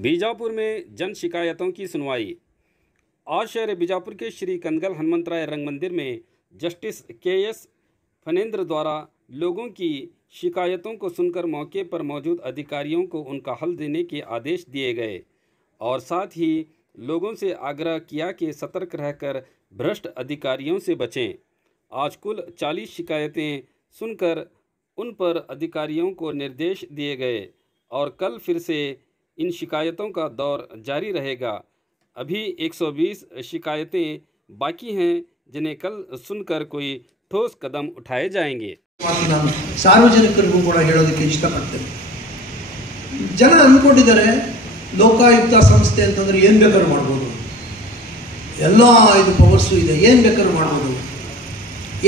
बीजापुर में जन शिकायतों की सुनवाई। आज शहर बीजापुर के श्री कनगल हनुमंतराय रंग मंदिर में जस्टिस के.एस. फनेंद्र द्वारा लोगों की शिकायतों को सुनकर मौके पर मौजूद अधिकारियों को उनका हल देने के आदेश दिए गए और साथ ही लोगों से आग्रह किया कि सतर्क रहकर भ्रष्ट अधिकारियों से बचें। आज कुल 40 शिकायतें सुनकर उन पर अधिकारियों को निर्देश दिए गए और कल फिर से इन शिकायतों का दौर जारी रहेगा। अभी 120 शिकायतें बाकी हैं जिन्हें कल सुनकर कोई ठोस कदम उठाए जाएंगे। ನಾನು ಸಾರ್ವಜನಿಕರಿಗೂ ಕೂಡ ಹೇಳೋದಕ್ಕೆ ಇಷ್ಟಪಡ್ತೇನೆ. ಜನ ಅಂದ್ಕೊಂಡಿದ್ದಾರೆ ಲೋಕಾಯುಕ್ತ ಸಂಸ್ಥೆ ಅಂತಂದ್ರೆ ಏನು ಬೇಕಾದ್ರೂ ಮಾಡ್ಬೋದು, ಎಲ್ಲ ಇದು ಪವರ್ಸು ಇದೆ, ಏನು ಬೇಕಾದ್ರೂ ಮಾಡ್ಬೋದು,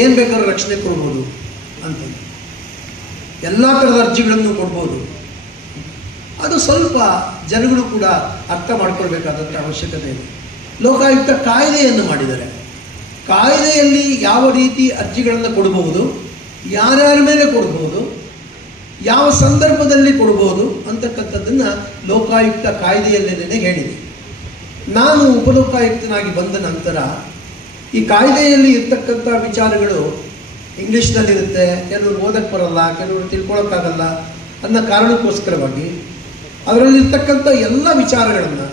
ಏನು ಬೇಕಾದ್ರೂ ರಕ್ಷಣೆ ಕೊಡ್ಬೋದು ಅಂತ, ಎಲ್ಲ ಥರದ ಅರ್ಜಿಗಳನ್ನು ಕೊಡ್ಬೋದು. ಅದು ಸ್ವಲ್ಪ ಜನಗಳು ಕೂಡ ಅರ್ಥ ಮಾಡ್ಕೊಳ್ಬೇಕಾದಂಥ ಅವಶ್ಯಕತೆ ಇದೆ. ಲೋಕಾಯುಕ್ತ ಕಾಯ್ದೆಯನ್ನು ಮಾಡಿದ್ದಾರೆ. ಕಾಯ್ದೆಯಲ್ಲಿ ಯಾವ ರೀತಿ ಅರ್ಜಿಗಳನ್ನು ಕೊಡಬಹುದು, ಯಾರ್ಯಾರ ಮೇಲೆ ಕೊಡ್ಬೋದು, ಯಾವ ಸಂದರ್ಭದಲ್ಲಿ ಕೊಡ್ಬೋದು ಅಂತಕ್ಕಂಥದ್ದನ್ನು ಲೋಕಾಯುಕ್ತ ಕಾಯ್ದೆಯಲ್ಲೇನೆ ಹೇಳಿದೆ. ನಾನು ಉಪಲೋಕಾಯುಕ್ತನಾಗಿ ಬಂದ ನಂತರ ಈ ಕಾಯ್ದೆಯಲ್ಲಿ ಇರ್ತಕ್ಕಂಥ ವಿಚಾರಗಳು ಇಂಗ್ಲೀಷ್ನಲ್ಲಿರುತ್ತೆ, ಕೆಲವರು ಓದಕ್ಕೆ ಬರಲ್ಲ, ಕೆಲವರು ತಿಳ್ಕೊಳಕ್ಕಾಗಲ್ಲ ಅನ್ನೋ ಕಾರಣಕ್ಕೋಸ್ಕರವಾಗಿ ಅದರಲ್ಲಿರ್ತಕ್ಕಂಥ ಎಲ್ಲ ವಿಚಾರಗಳನ್ನು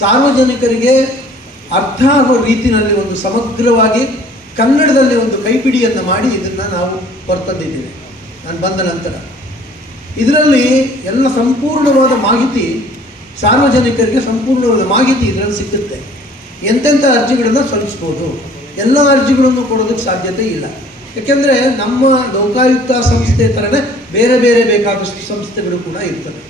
ಸಾರ್ವಜನಿಕರಿಗೆ ಅರ್ಥ ಆಗೋ ರೀತಿಯಲ್ಲಿ ಒಂದು ಸಮಗ್ರವಾಗಿ ಕನ್ನಡದಲ್ಲಿ ಒಂದು ಕೈಪಿಡಿಯನ್ನು ಮಾಡಿ ಇದನ್ನು ನಾವು ಹೊರತಂದಿದ್ದೇವೆ. ನಾನು ಬಂದ ನಂತರ ಇದರಲ್ಲಿ ಎಲ್ಲ ಸಂಪೂರ್ಣವಾದ ಮಾಹಿತಿ, ಸಾರ್ವಜನಿಕರಿಗೆ ಸಂಪೂರ್ಣವಾದ ಮಾಹಿತಿ ಇದರಲ್ಲಿ ಸಿಗುತ್ತೆ. ಎಂತೆಂಥ ಅರ್ಜಿಗಳನ್ನು ಸಲ್ಲಿಸ್ಬೋದು, ಎಲ್ಲ ಅರ್ಜಿಗಳನ್ನು ಕೊಡೋದಕ್ಕೆ ಸಾಧ್ಯತೆ ಇಲ್ಲ. ಯಾಕೆಂದರೆ ನಮ್ಮ ಲೋಕಾಯುಕ್ತ ಸಂಸ್ಥೆ ಥರನೇ ಬೇರೆ ಬೇರೆ ಬೇಕಾದಷ್ಟು ಸಂಸ್ಥೆಗಳು ಕೂಡ ಇರ್ತವೆ.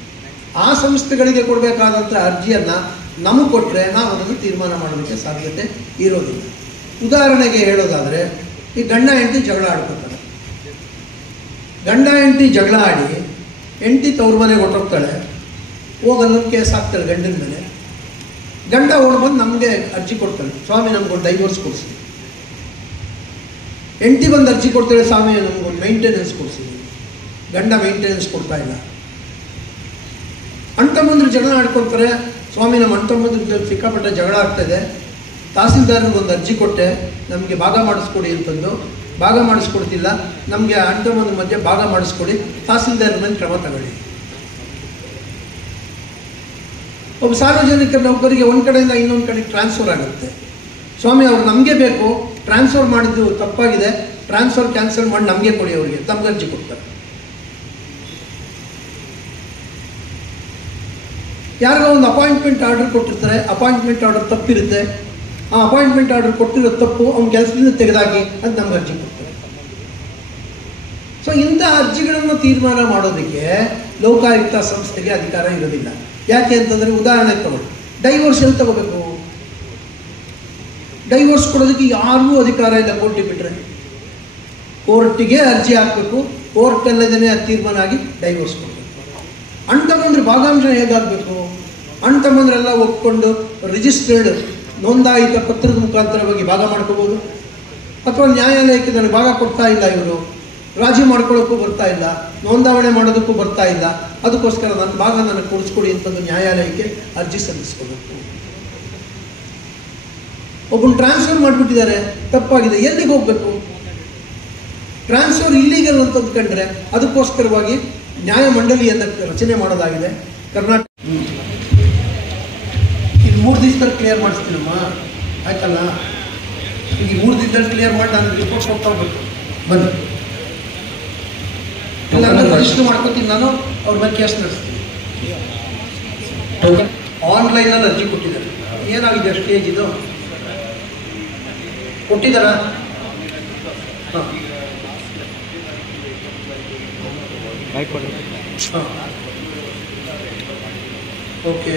ಆ ಸಂಸ್ಥೆಗಳಿಗೆ ಕೊಡಬೇಕಾದಂಥ ಅರ್ಜಿಯನ್ನು ನಮಗೆ ಕೊಟ್ಟರೆ ನಾವು ಅದನ್ನು ತೀರ್ಮಾನ ಮಾಡೋದಕ್ಕೆ ಸಾಧ್ಯತೆ ಇರೋದಿಲ್ಲ. ಉದಾಹರಣೆಗೆ ಹೇಳೋದಾದರೆ, ಈ ಗಂಡ ಹೆಂಡತಿ ಜಗಳ ಆಡ್ಕೊತಾರೆ. ಗಂಡ ಹೆಂಡತಿ ಜಗಳ ಆಡಿ ಹೆಂಡತಿ ತವ್ರ ಮನೆಗೆ ಹೊಟ್ಟೋಗ್ತಾಳೆ, ಹೋಗಲ್ಲ ಕೇಸ್ ಹಾಕ್ತಾಳೆ ಗಂಡನ ಮೇಲೆ. ಗಂಡ ಓಡ್ಬಂದು ನಮಗೆ ಅರ್ಜಿ ಕೊಡ್ತಾಳೆ, ಸ್ವಾಮಿ ನಮಗೊಂದು ಡೈವೋರ್ಸ್ ಕೊಡಿಸಿ. ಹೆಂಡತಿ ಬಂದು ಅರ್ಜಿ ಕೊಡ್ತಾಳೆ, ಸ್ವಾಮಿ ನಮಗೊಂದು ಮೇಂಟೆನೆನ್ಸ್ ಕೊಡಿಸಿ. ಗಂಡ ಮೇಂಟೆನೆನ್ಸ್ ಕೊಡ್ತಾ ಇಲ್ಲ. ಅಣ್ತಮ್ಮಂದ್ರು ಜಗಳ ಆಡ್ಕೊಳ್ತಾರೆ, ಸ್ವಾಮಿ ನಮ್ಮ ಅಣ್ತಮ್ಮಂದ್ರ ಸಿಕ್ಕಾಪಟ್ಟೆ ಜಗಳ ಆಗ್ತಾಯಿದೆ, ತಹಸೀಲ್ದಾರ್ಗೆ ಒಂದು ಅರ್ಜಿ ಕೊಟ್ಟೆ, ನಮಗೆ ಭಾಗ ಮಾಡಿಸ್ಕೊಡಿ ಅಂತಂದು. ಭಾಗ ಮಾಡಿಸ್ಕೊಡ್ತಿಲ್ಲ, ನಮಗೆ ಅಣ್ತಮ್ಮಂದ್ರ ಮಧ್ಯೆ ಭಾಗ ಮಾಡಿಸ್ಕೊಡಿ, ತಹಸೀಲ್ದಾರ್ ಮೇಲೆ ಕ್ರಮ ತಗೊಳ್ಳಿ. ಒಬ್ಬ ಸಾರ್ವಜನಿಕ ನೌಕರಿಗೆ ಒಂದು ಕಡೆಯಿಂದ ಇನ್ನೊಂದು ಕಡೆಗೆ ಟ್ರಾನ್ಸ್ಫರ್ ಆಗುತ್ತೆ. ಸ್ವಾಮಿ ಅವ್ರು ನಮಗೆ ಬೇಕು, ಟ್ರಾನ್ಸ್ಫರ್ ಮಾಡಿದ್ದು ತಪ್ಪಾಗಿದೆ, ಟ್ರಾನ್ಸ್ಫರ್ ಕ್ಯಾನ್ಸಲ್ ಮಾಡಿ ನಮಗೆ ಕೊಡಿ, ಅವರಿಗೆ ತಮ್ಗೆ ಅರ್ಜಿ ಕೊಡ್ತಾರೆ. ಯಾರಿಗೋ ಒಂದು ಅಪಾಯಿಂಟ್ಮೆಂಟ್ ಆರ್ಡರ್ ಕೊಟ್ಟಿರ್ತಾರೆ, ಅಪಾಯಿಂಟ್ಮೆಂಟ್ ಆರ್ಡರ್ ತಪ್ಪಿರುತ್ತೆ, ಆ ಅಪಾಯಿಂಟ್ಮೆಂಟ್ ಆರ್ಡರ್ ಕೊಟ್ಟಿರೋ ತಪ್ಪು ಅವ್ನ ಕೆಲಸದಿಂದ ತೆಗೆದಾಕಿ ಅಂತ ನಮ್ಗೆ ಅರ್ಜಿ ಕೊಡ್ತಾರೆ. ಸೊ ಇಂಥ ಅರ್ಜಿಗಳನ್ನು ತೀರ್ಮಾನ ಮಾಡೋದಕ್ಕೆ ಲೋಕಾಯುಕ್ತ ಸಂಸ್ಥೆಗೆ ಅಧಿಕಾರ ಇರೋದಿಲ್ಲ. ಯಾಕೆ ಅಂತಂದರೆ, ಉದಾಹರಣೆ ತಗೊಳ್ಳಿ, ಡೈವೋರ್ಸ್ ಎಲ್ಲಿ ತಗೋಬೇಕು? ಡೈವೋರ್ಸ್ ಕೊಡೋದಕ್ಕೆ ಯಾರಿಗೂ ಅಧಿಕಾರ ಇಲ್ಲ. ಕೋರ್ಟಿಗೆ ಬಿಟ್ಟರೆ ಕೋರ್ಟಿಗೆ ಅರ್ಜಿ ಹಾಕಬೇಕು, ಕೋರ್ಟಲ್ಲದೇ ಅದು ತೀರ್ಮಾನ ಆಗಿ ಡೈವೋರ್ಸ್ ಕೊಡಬೇಕು. ಅಣ್ತಮ್ಮಂದ್ರೆ ಭಾಗಾಂಶ ಹೇಗಾಗಬೇಕು? ಅಣ್ತಮ್ಮಂದ್ರೆಲ್ಲ ಒಪ್ಕೊಂಡು ರಿಜಿಸ್ಟರ್ಡ್ ನೋಂದಾಯಿತ ಪತ್ರದ ಮುಖಾಂತರವಾಗಿ ಭಾಗ ಮಾಡ್ಕೋಬೋದು. ಅಥವಾ ನ್ಯಾಯಾಲಯಕ್ಕೆ ನನಗೆ ಭಾಗ ಕೊಡ್ತಾ ಇಲ್ಲ, ಇವರು ರಾಜಿ ಮಾಡ್ಕೊಳ್ಳೋಕ್ಕೂ ಬರ್ತಾ ಇಲ್ಲ, ನೋಂದಾವಣೆ ಮಾಡೋದಕ್ಕೂ ಬರ್ತಾ ಇಲ್ಲ, ಅದಕ್ಕೋಸ್ಕರ ನನ್ನ ಭಾಗ ನನಗೆ ಕೊಡಿಸ್ಕೊಡಿ ಅಂತಂದು ನ್ಯಾಯಾಲಯಕ್ಕೆ ಅರ್ಜಿ ಸಲ್ಲಿಸ್ಕೋಬೇಕು. ಒಬ್ಬನ ಟ್ರಾನ್ಸ್ಫರ್ ಮಾಡಿಬಿಟ್ಟಿದ್ದಾರೆ, ತಪ್ಪಾಗಿದೆ, ಎಲ್ಲಿಗೆ ಹೋಗಬೇಕು? ಟ್ರಾನ್ಸ್ಫರ್ ಇಲ್ಲೀಗಲ್ ಅಂತ ಅಂದ್ಕೊಂಡ್ರೆ ಅದಕ್ಕೋಸ್ಕರವಾಗಿ ನ್ಯಾಯಮಂಡಳಿಯನ್ನು ರಚನೆ ಮಾಡೋದಾಗಿದೆ ಕರ್ನಾಟಕ. ಇದು 3 ದಿವಸದಲ್ಲಿ ಕ್ಲಿಯರ್ ಮಾಡಿಸ್ತೀನಮ್ಮ, ಆಯ್ತಲ್ಲ? ಈಗ 3 ದಿವಸದಲ್ಲಿ ಕ್ಲಿಯರ್ ಮಾಡಿ ನಾನು ರಿಪೋರ್ಟ್ ಕೊಡ್ತಾ ಹೋಗ್ಬೇಕು. ಬನ್ನಿ, ಇಲ್ಲ ರಿಜಿಸ್ಟರ್ ಮಾಡ್ಕೊತೀನಿ, ನಾನು ಅವ್ರ ಮೇಲೆ ಕೇಸ್ ನಡೆಸ್ತೀನಿ. ಆನ್ಲೈನಲ್ಲಿ ಅರ್ಜಿ ಕೊಟ್ಟಿದ್ದಾರೆ. ಏನಾಗಿದೆ ಸ್ಟೇಜ್ ಇದು? ಕೊಟ್ಟಿದ್ದಾರಾ? ಹಾಂ, ಓಕೆ.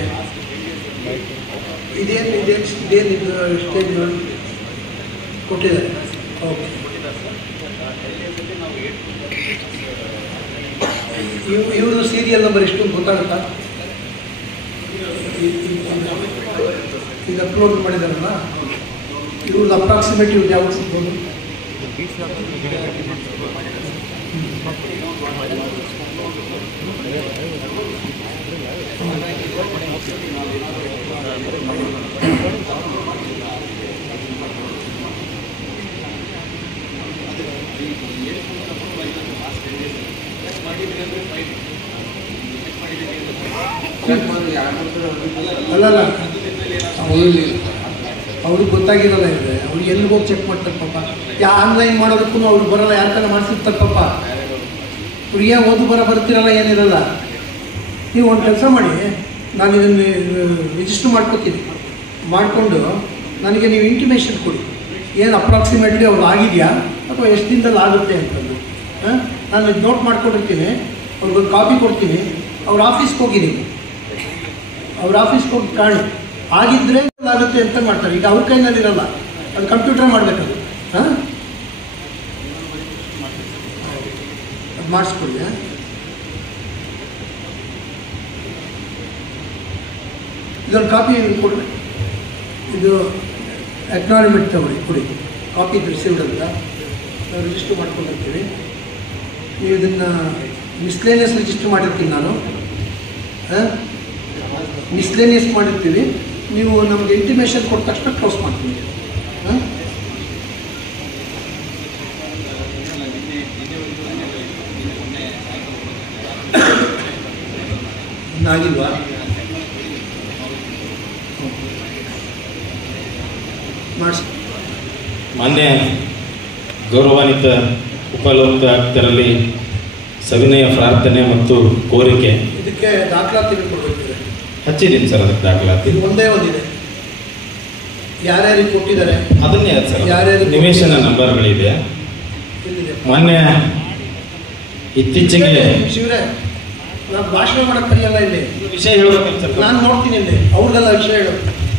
ಇದೇನಿದು ಸ್ಟೇಜ್ ಕೊಟ್ಟಿದ್ದಾರೆ. ಓಕೆ, ಇವರು ಸೀರಿಯಲ್ ನಂಬರ್ ಎಷ್ಟು ಗೊತ್ತಾಗುತ್ತಾ? ಈಗ ಅಪ್ಲೋಡ್ ಮಾಡಿದಾರಲ್ಲ, ಇವ್ರದ್ದು ಅಪ್ರಾಕ್ಸಿಮೇಟ್ ಇವ್ರು ಯಾವಾಗ ಸಿಗ್ಬೋದು? ಅಲ್ಲಲ್ಲ, ಅವ್ರಿಗೆ ಗೊತ್ತಾಗಿರಲ್ಲ ಇದೆ, ಅವ್ರಿಗೆ ಎಲ್ಲಿಗೆ ಹೋಗಿ ಚೆಕ್ ಮಾಡ್ತಾರೆ ಪಾಪ. ಆನ್ಲೈನ್ ಮಾಡೋದಕ್ಕೂ ಅವ್ರಿಗೆ ಬರಲ್ಲ, ಯಾರ ಕಡೆ ಮಾಡಿಸಿರ್ತಾರೆ ಪಾಪ. ಅವ್ರಿಗೆ ಓದು ಬರ್ತಿರಲ್ಲ, ಏನಿರಲ್ಲ. ನೀವು ಒಂದು ಕೆಲಸ ಮಾಡಿ, ನಾನು ಇದನ್ನು ರಿಜಿಸ್ಟರ್ ಮಾಡ್ಕೊತೀನಿ, ಮಾಡಿಕೊಂಡು ನನಗೆ ನೀವು ಇಂಟಿಮೇಷನ್ ಕೊಡಿ, ಏನು ಅಪ್ರಾಕ್ಸಿಮೇಟ್ಲಿ ಅವ್ರು ಆಗಿದೆಯಾ ಅಥವಾ ಎಷ್ಟು ದಿನದಲ್ಲಿ ಆಗುತ್ತೆ ಅಂತಂದು. ನಾನು ಇದು ನೋಟ್ ಮಾಡ್ಕೊಂಡಿರ್ತೀನಿ, ಅವ್ರಿಗೊಂದು ಕಾಪಿ ಕೊಡ್ತೀನಿ. ಅವ್ರ ಆಫೀಸ್ಗೆ ಹೋಗಿ, ನೀವು ಅವ್ರ ಆಫೀಸ್ಗೆ ಹೋಗಿ ಕಾಣಿ, ಆಗಿದ್ದರೆ ಆಗುತ್ತೆ ಅಂತ ಮಾಡ್ತಾರೆ. ಈಗ ಅವ್ರ ಕೈನಲ್ಲಿರಲ್ಲ, ಅದು ಕಂಪ್ಯೂಟರ್ ಮಾಡಬೇಕದು. ಅದು ಮಾಡಿಸ್ಕೊಳ್ಳಿ. ಇದೊಂದು ಕಾಪಿ ಕೊಡಿ, ಇದು ಅಕ್ನಾಲಜ್ಮೆಂಟ್ ತಗೊಳ್ಳಿ, ಕೊಡಿ. ಕಾಪಿ ರಿಸೀವ್ಡ್ ಅಂತ ನಾವು ರಿಜಿಸ್ಟರ್ ಮಾಡ್ಕೊಂಡಿರ್ತೀವಿ. ನೀವು ಇದನ್ನು ಮಿಸ್ಲೇನಿಯಸ್ ರಿಜಿಸ್ಟರ್ ಮಾಡಿರ್ತೀನಿ ನಾನು, ಮಿಸ್ಲೇನಿಯಸ್ ಮಾಡಿರ್ತೀವಿ. ನೀವು ನಮಗೆ ಇಂಟಿಮೇಷನ್ ಕೊಟ್ಟ ತಕ್ಷಣ ಕ್ಲೋಸ್ ಮಾಡ್ತೀವಿ. ಆಗಿಲ್ವಾ? ಮಾಡಿಸಿ. ಮಾನ್ಯ ಗೌರವಾನ್ವಿತ ಉಪಲೋಕಾಯುಕ್ತರಲ್ಲಿ ಸವಿನಯ ಪ್ರಾರ್ಥನೆ ಮತ್ತು ಕೋರಿಕೆ. ಇದಕ್ಕೆ ದಾಖಲಾತಿ ಕೊಡಬೇಕಿದೆ. ಹಚ್ಚಿದ್ದೀನಿ ಸರ್, ಅದಕ್ಕೆ ದಾಖಲಾತಿ. ಇದು ಒಂದೇ ಒಂದಿದೆ, ಯಾರ್ಯಾರಿಗೆ ಕೊಟ್ಟಿದ್ದಾರೆ ಅದನ್ನೇ ಸರ್, ಯಾರ್ಯಾರು ನಿವೇಶನ ನಂಬರ್ಗಳಿದೆ. ಮಾನ್ಯ ಇತ್ತೀಚೆಗೆ ಶಿವರೇ, ನಾನು ಭಾಷಣ ಮಾಡಕ್ಕೆ ಕರಿಯಲ್ಲ ಇಲ್ಲಿ, ವಿಷಯ ಹೇಳ್ಬೇಕಂತ ಸರ್. ನಾನು ನೋಡ್ತೀನಿ ಇಲ್ಲಿ, ಅವ್ರಿಗೆಲ್ಲ ವಿಷಯ ಹೇಳು,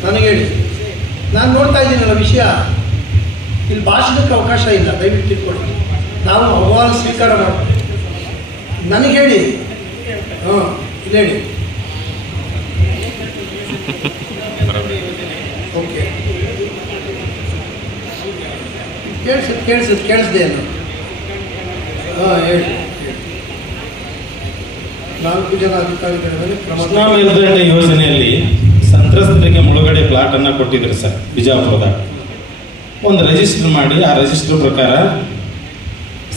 ನನಗೆ ಹೇಳಿ. ನಾನು ನೋಡ್ತಾ ಇದ್ದೀನಲ್ಲ ವಿಷಯ, ಇಲ್ಲಿ ಭಾಷಣಕ್ಕೆ ಅವಕಾಶ ಇಲ್ಲ, ದಯವಿಟ್ಟು ತಿಳ್ಕೊಳ್ಳಿ. ನಾವು ಅಹವಾಲು ಸ್ವೀಕಾರ ಮಾಡ್ತೀವಿ. ನನಗೆ ಹೇಳಿ, ಇಲ್ಲಿ ಹೇಳಿ. ಓಕೆ, ಕೇಳಿಸ್ದೆ ಏನು? ಹೇಳಿ. 4 ಜನ ಅಧಿಕಾರಿಗಳ ಮೇಲೆ ಕೃಷ್ಣಾ ಮೇಲ್ದಂಡೆ ಯೋಜನೆಯಲ್ಲಿ ಸಂತ್ರಸ್ತರಿಗೆ ಮುಳುಗಡೆ ಪ್ಲಾಟ್ ಅನ್ನ ಕೊಟ್ಟಿದ್ರು ಸರ್. ಬಿಜಾಪುರದಾಗ ಒಂದು ರಿಜಿಸ್ಟರ್ ಮಾಡಿ, ಆ ರಿಜಿಸ್ಟರ್ ಪ್ರಕಾರ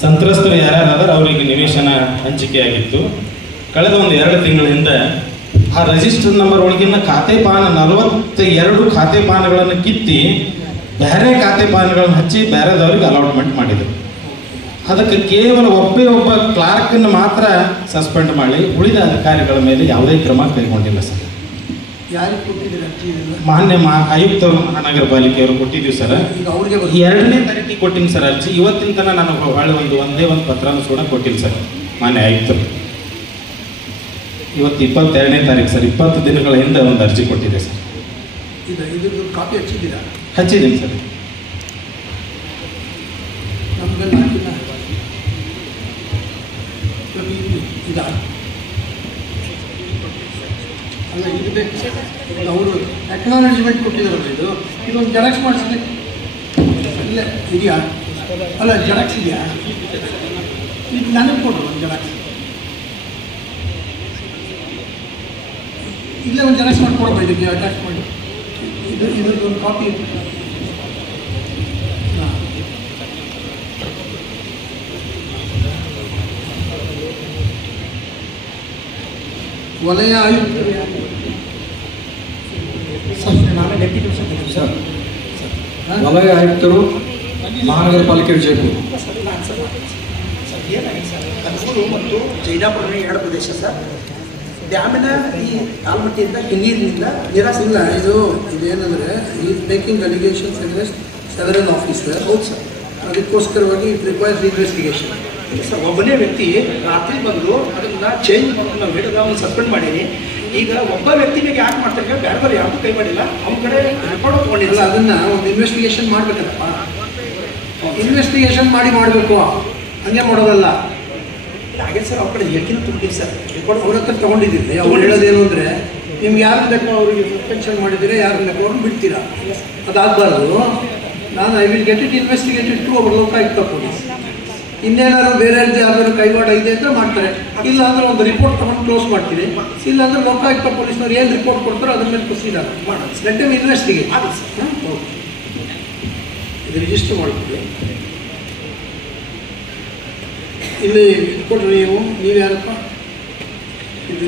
ಸಂತ್ರಸ್ತರು ಯಾರ್ಯಾರು ಅವರಿಗೆ ನಿವೇಶನ ಹಂಚಿಕೆಯಾಗಿತ್ತು. ಕಳೆದ ಒಂದು 2 ತಿಂಗಳ ಹಿಂದೆ ಆ ರಿಜಿಸ್ಟರ್ ನಂಬರ್ ಒಳಗಿನ ಖಾತೆ ಪಾನ 42 ಖಾತೆ ಪಾನಗಳನ್ನು ಕಿತ್ತಿ ಬೇರೆ ಖಾತೆ ಪಾನಗಳನ್ನು ಹಚ್ಚಿ ಬೇರೆದವ್ರಿಗೆ ಅಲಾಟ್ಮೆಂಟ್ ಮಾಡಿದರು. ಅದಕ್ಕೆ ಕೇವಲ ಒಬ್ಬ ಕ್ಲಾರ್ಕನ್ನು ಮಾತ್ರ ಸಸ್ಪೆಂಡ್ ಮಾಡಿ ಉಳಿದ ಅಧಿಕಾರಿಗಳ ಮೇಲೆ ಯಾವುದೇ ಕ್ರಮ ಕೈಗೊಂಡಿಲ್ಲ ಸರ್. ಮಾನ್ಯ ಆಯುಕ್ತರು ಮಹಾನಗರ ಪಾಲಿಕೆಯವರು ಕೊಟ್ಟಿದ್ದೀವಿ ಸರ್. 2ನೇ ತಾರೀಕಿಗೆ ಕೊಟ್ಟಿನಿ ಸರ್ ಅರ್ಜಿ. ಇವತ್ತಿನ ತನಕ ನಾನು ಹೊಳ್ಳಿ ಒಂದೇ ಒಂದು ಪತ್ರನೂ ಕೂಡ ಕೊಟ್ಟಿಲ್ಲ ಸರ್ ಮಾನ್ಯ ಆಯುಕ್ತರು. ಇವತ್ತು 22ನೇ ತಾರೀಕು ಸರ್, 20 ದಿನಗಳ ಹಿಂದೆ ಒಂದು ಅರ್ಜಿ ಕೊಟ್ಟಿದೆ ಸರ್. ಕಾಪಿ ಹಚ್ಚಿದ್ದೀರಾ? ಹಚ್ಚಿದ್ದೀನಿ ಸರ್. ಅಲ್ಲ, ಇದು ಬೇಕು. ಅವರು ಅಕ್ನಾಲಜ್ಮೆಂಟ್ ಕೊಟ್ಟಿದ್ದಾರಲ್ಲ, ಇದೊಂದು ಜೆರಾಕ್ಸ್ ಮಾಡಿಸಿದೆ. ಇಲ್ಲೇ ಇದೆಯಾ? ಅಲ್ಲ, ಜೆರಾಕ್ಸ್ ಇದೆಯಾ? ಇದು ನನಗೆ ಕೊಡು ಒಂದು ಜೆರಾಕ್ಸ್. ಇಲ್ಲೇ ಒಂದು ಜೆರಾಕ್ಸ್ ಮಾಡಿ ಕೊಡೋಣ, ಇದಕ್ಕೆ ಅಟ್ಯಾಚ್ ಮಾಡಿ. ಇದ್ರದ್ದೊಂದು ಕಾಪಿ. ವಲಯ ಆಯುಕ್ತರು ವಲಯ ಆಯುಕ್ತರು ಮಹಾನಗರ ಪಾಲಿಕೆ ವಿಜಯಪುರ. ಮತ್ತು ಜೈನಾಪುರ 2 ಪ್ರದೇಶ ಸರ್. ಡ್ಯಾಮಿನ ಈ ಆಲ್ಮಟ್ಟಿಯಿಂದ ನೀರಿನಿಂದ ನಿರಾಸಿಲ್ಲ. ಇದೇನಂದರೆ is making allegations against several officer. ಹೌದು ಸರ್. ಅದಕ್ಕೋಸ್ಕರವಾಗಿ ಇಟ್ ರಿಕ್ವೈರ್ಸ್ ಇನ್ವೆಸ್ಟಿಗೇಷನ್. ಸರ್, ಒಬ್ಬನೇ ವ್ಯಕ್ತಿ ರಾತ್ರಿ ಬಂದು ಅದನ್ನು ಚೇಂಜ್ ಮಾಡಿ ನಾವು ಹಿಡಿದು ಅವನು ಸಸ್ಪೆಂಡ್ ಮಾಡೀನಿ. ಈಗ ಒಬ್ಬ ವ್ಯಕ್ತಿ ಮೇಲೆ ಯಾಕೆ ಮಾಡ್ತಾರೆ? ಬೇರೆ ಯಾರು ಕೈ ಮಾಡಿಲ್ಲ, ಅವನ ಕಡೆ ರೆಕಾರ್ಡ್ ತೊಗೊಂಡಿಲ್ಲ. ಅದನ್ನು ಒಂದು ಇನ್ವೆಸ್ಟಿಗೇಷನ್ ಮಾಡಬೇಕಲ್ಲಪ್ಪ. ಇನ್ವೆಸ್ಟಿಗೇಷನ್ ಮಾಡಬೇಕು, ಹಂಗೆ ಮಾಡೋದಲ್ಲ. ಹಾಗೆ ಸರ್, ಅವ್ರ ಕಡೆ ಹೇಳಿಕೆನೂ ತುಂಬಿದ್ದೀವಿ ಸರ್, ರೆಕಾರ್ಡ್ ಅವ್ರ ಹತ್ರ ತೊಗೊಂಡಿದ್ದೀವಿ. ಅವ್ರು ಹೇಳೋದೇನು ಅಂದರೆ, ನಿಮ್ಗೆ ಯಾರು ಬೇಕೋ ಅವರಿಗೆ ಸಸ್ಪೆನ್ಷನ್ ಮಾಡಿದರೆ ಯಾರು ಬೇಕೋ ಅವ್ರನ್ನ ಬಿಡ್ತೀರಾ. ಅದಾಗಬಾರ್ದು. ನಾನು I will get it investigated to our Lokayukta police. ಇನ್ನೇನಾದ್ರು ಬೇರೆ ಯಾವ್ದಾದ್ರು ಕೈವಾಡ ಇದೆ ಅಂತ ಮಾಡ್ತಾರೆ. ಇಲ್ಲ ಅಂದ್ರೆ ಒಂದು ರಿಪೋರ್ಟ್ ತಗೊಂಡು ಕ್ಲೋಸ್ ಮಾಡ್ತೀರಿ. ಇಲ್ಲ ಅಂದ್ರೆ ಲೋಕಾಯುಕ್ತ ಪೊಲೀಸ್ನವ್ರು ಏನು ರಿಪೋರ್ಟ್ ಕೊಡ್ತಾರೋ ಅದ್ರ ಮೇಲೆ ಪ್ರೊಸೀಡ್ ಮಾಡೋದು. Let him investigate. ಇದು ರಿಜಿಸ್ಟರ್ ಮಾಡ್ತೀವಿ. ಇಲ್ಲಿ ಕೊಡ್ರಿ ನೀವು ಯಾರಪ್ಪ? ಇದು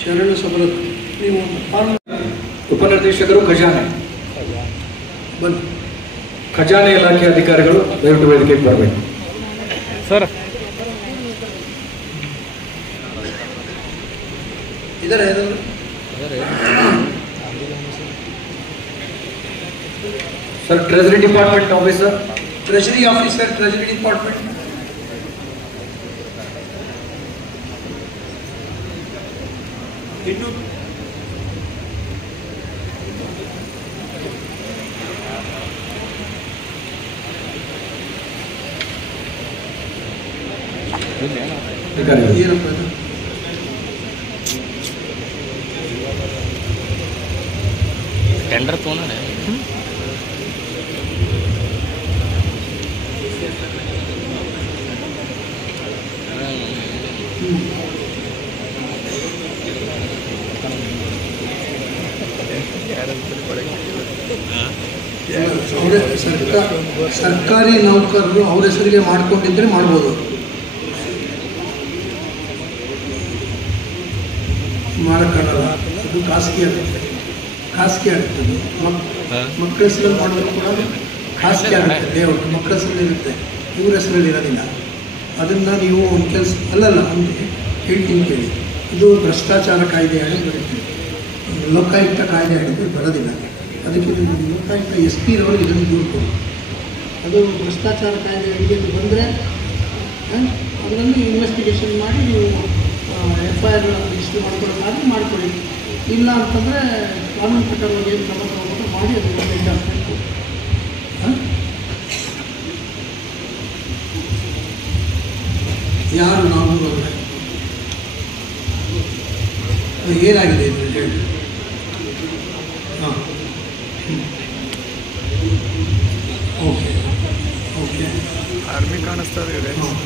ಶರಣ ಸಬರತ್. ನೀವು ಫಾರ್ಮ್ ಉಪನಿರ್ದೇಶಕರು ಖಜಾನೆ, ಬನ್ನಿ. ಖಜಾನೆ ಇಲಾಖೆ ಅಧಿಕಾರಿಗಳು ದಯವಿಟ್ಟು ವೇದಿಕೆಗೆ ಬರಬೇಕು. ಸರ್ ಇದಾರೆ ಏನಾದ್ರು? Sir treasury department officer, treasury officer, treasury department. ಅಧಿಕಾರಿಗಳು ಏನಪ್ಪ ಇದು? टेंडर तो ना है ಅವರೇ ಸರ್ಕಾರಿ ನೌಕರರು ಅವ್ರ ಹೆಸರಿಗೆ ಮಾಡ್ಕೊಂಡಿದ್ರೆ ಮಾಡ್ಬೋದು. ಮಾಡೋಕ್ಕಾಗಲ್ಲ, ಅದು ಖಾಸಗಿ ಆಗುತ್ತೆ. ಖಾಸಗಿ ಆಗುತ್ತದೆ. ಮಕ್ಕಳ ಹೆಸರಲ್ಲಿ ಮಾಡಿದ್ರು ಕೂಡ ಖಾಸಗಿ ಆಗುತ್ತೆ. ಲೇಔಟ್ ಮಕ್ಕಳ ಹೆಸರಲ್ಲಿ ಇರುತ್ತೆ, ಇವ್ರ ಹೆಸರಲ್ಲಿ ಇರೋದಿಲ್ಲ. ಅದನ್ನು ನೀವು ಒಂದು ಕೆಲಸ ಅಲ್ಲಲ್ಲ ಅಂದರೆ ಹೇಳ್ತೀನಿ ಕೇಳಿ. ಇದು ಭ್ರಷ್ಟಾಚಾರ ಕಾಯ್ದೆ ಅಡಿ ಬರುತ್ತೆ, ಲೋಕಾಯುಕ್ತ ಕಾಯ್ದೆ ಅಡಿಗೆ ಬರೋದಿಲ್ಲ. ಅದಕ್ಕೆ ಲೋಕಾಯುಕ್ತ ಎಸ್ ಪಿ ರವರಿಗೆ ಇದನ್ನು ದೂರು ಕೊಡಿ. ಅದು ಭ್ರಷ್ಟಾಚಾರ ಕಾಯ್ದೆ ಅಡಿಗೆ ಬಂದರೆ ಅದರಲ್ಲಿ ಇನ್ವೆಸ್ಟಿಗೇಷನ್ ಮಾಡಿ ನೀವು FIR ರಿಜಿಸ್ಟರ್ ಮಾಡ್ಕೊಳ್ಳೋಕ್ಕಾದ್ರೆ ಮಾಡ್ಕೊಳ್ಳಿ. ಇಲ್ಲ ಅಂತಂದರೆ ಕಾನೂನು ಪ್ರಕಾರವಾಗಿ ಏನು ಕ್ರಮ ತಗೋಬೇಕು ಮಾಡಿ ಅದನ್ನು ಎಂಡಾಸ್ಮೆಂಟ್. ಯಾರು ನಾವು ಅಂದರೆ ಏನಾಗಿದೆ ಇದು ಹೇಳಿ. ಹಾಂ ಓಕೆ ಓಕೆ आर्मी ಕಾಣಿಸ್ತಾ ಇದೆ. ಹಾಂ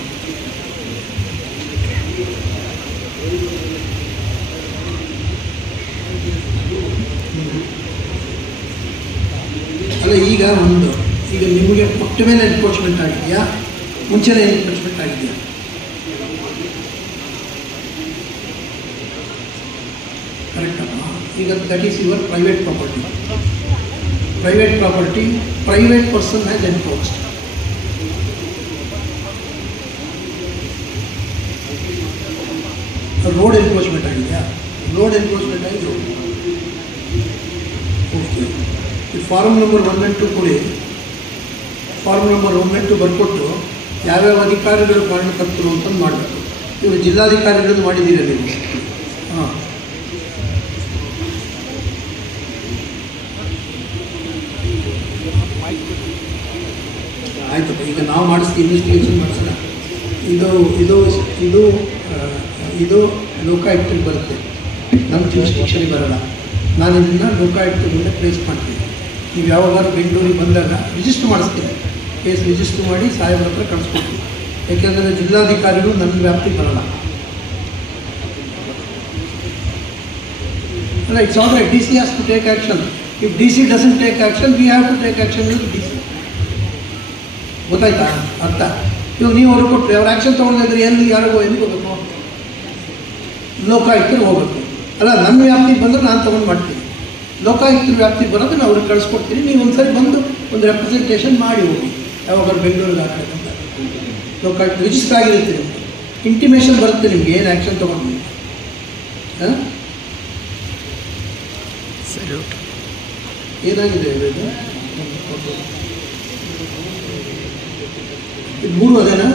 ಅಲ್ಲ ಈಗ ನಿಮಗೆ ಕೊಟ್ಟ ಮೇಲೆ ಎನ್ಕ್ರೋಚ್ಮೆಂಟ್ ಆಗಿದೆಯಾ, ಮುಂಚೆನೇ ಎನ್ಕ್ರೋಚ್ಮೆಂಟ್ ಆಗಿದೆಯಾ? ಕರೆಕ್ಟಮ್ಮ. ಈಗ that is your private property. Private person has encroached. Road encroachment ಆಗಿದೆಯಾ? ರೋಡ್ ಎನ್ಕ್ರೋಚ್ಮೆಂಟ್ ಆಗಿದೆ. ಓಕೆ. ಈ ಫಾರ್ಮ್ ನಂಬರ್ 1 and 2 ಕೊಡಿ. ಫಾರ್ಮ್ ನಂಬರ್ 1 and 2 ಬರ್ಕೊಟ್ಟು ಯಾವ್ಯಾವ ಅಧಿಕಾರಿಗಳು ಕಾರಣಕರ್ತರು ಅಂತ ಮಾಡಬೇಕು. ಇವರು ಜಿಲ್ಲಾಧಿಕಾರಿಗಳನ್ನು ಮಾಡಿದ್ದೀರ ನೀವು. ಹಾಂ ಆಯ್ತಪ್ಪ. ಈಗ ನಾವು ಮಾಡಿಸ್ತೀವಿ, ಇನ್ವೆಸ್ಟಿಗೇಷನ್ ಮಾಡಿಸೋಣ. ಇದು ಲೋಕಾಯುಕ್ತಕ್ಕೆ ಬರುತ್ತೆ, ನಮ್ಮ ಜೂರಿಸ್ಡಿಕ್ಷನ್ಗೆ ಬರೋಲ್ಲ. ನಾನು ಇದನ್ನು ಲೋಕಾಯುಕ್ತದಿಂದ ಪ್ಲೇಸ್ ಮಾಡ್ತೀನಿ. ನೀವು ಯಾವಾಗಾದ್ರೂ ಬೆಂಗಳೂರಿಗೆ ಬಂದಾಗ ರಿಜಿಸ್ಟರ್ ಮಾಡಿಸ್ತೀನಿ. ಕೇಸ್ ರಿಜಿಸ್ಟರ್ ಮಾಡಿ ಸಾಹೇಬ್ರ ಹತ್ರ ಕಳಿಸ್ಕೊಡ್ತೀನಿ. ಯಾಕೆಂದರೆ ಜಿಲ್ಲಾಧಿಕಾರಿಗಳು ನನ್ನ ವ್ಯಾಪ್ತಿಗೆ ಬರೋಲ್ಲ. ಅಲ್ಲ, it's all right. DC has to take action. If DC doesn't take action, we have to take action with DC. ಗೊತ್ತಾಯ್ತಾ ಅರ್ಥ? ಇವಾಗ ನೀವು ಅವ್ರಿಗೆ ಕೊಟ್ಟರೆ ಅವ್ರು ಆ್ಯಕ್ಷನ್ ತೊಗೊಂಡಿದ್ರೆ ಯಾರಿಗೋ ಎಲ್ಲಿಗೆ ಹೋಗ್ಬೇಕು? ಲೋಕಾಯುಕ್ತರು ಹೋಗ್ಬೇಕು. ಅಲ್ಲ, ನನ್ನ ವ್ಯಾಪ್ತಿಗೆ ಬಂದರೆ ನಾನು ತೊಗೊಂಡು ಮಾಡ್ತೀನಿ. ಲೋಕಾಯುಕ್ತರ ವ್ಯಾಪ್ತಿಗೆ ಬರೋದನ್ನು ಅವ್ರಿಗೆ ಕಳಿಸ್ಕೊಡ್ತೀನಿ. ನೀವು ಒಂದ್ಸರಿ ಬಂದು ಒಂದು ರೆಪ್ರೆಸೆಂಟೇಷನ್ ಮಾಡಿ ಹೋಗಿ. ಯಾವಾಗಾದ್ರು ಬೆಂಗಳೂರಿಗೆ ಹಾಕಬೇಕಂತ ಲೋಕಾಯುಕ್ತ ರಿಜಿಸ್ಟರ್ ಆಗಿರುತ್ತೆ. ನಿಮಗೆ ಇಂಟಿಮೇಷನ್ ಬರುತ್ತೆ ನಿಮಗೆ ಏನು ಆ್ಯಕ್ಷನ್ ತೊಗೊಂಡು. ಹಾಂ ಏನಾಗಿದೆ ಇದು 3 ಅದೇನಾ?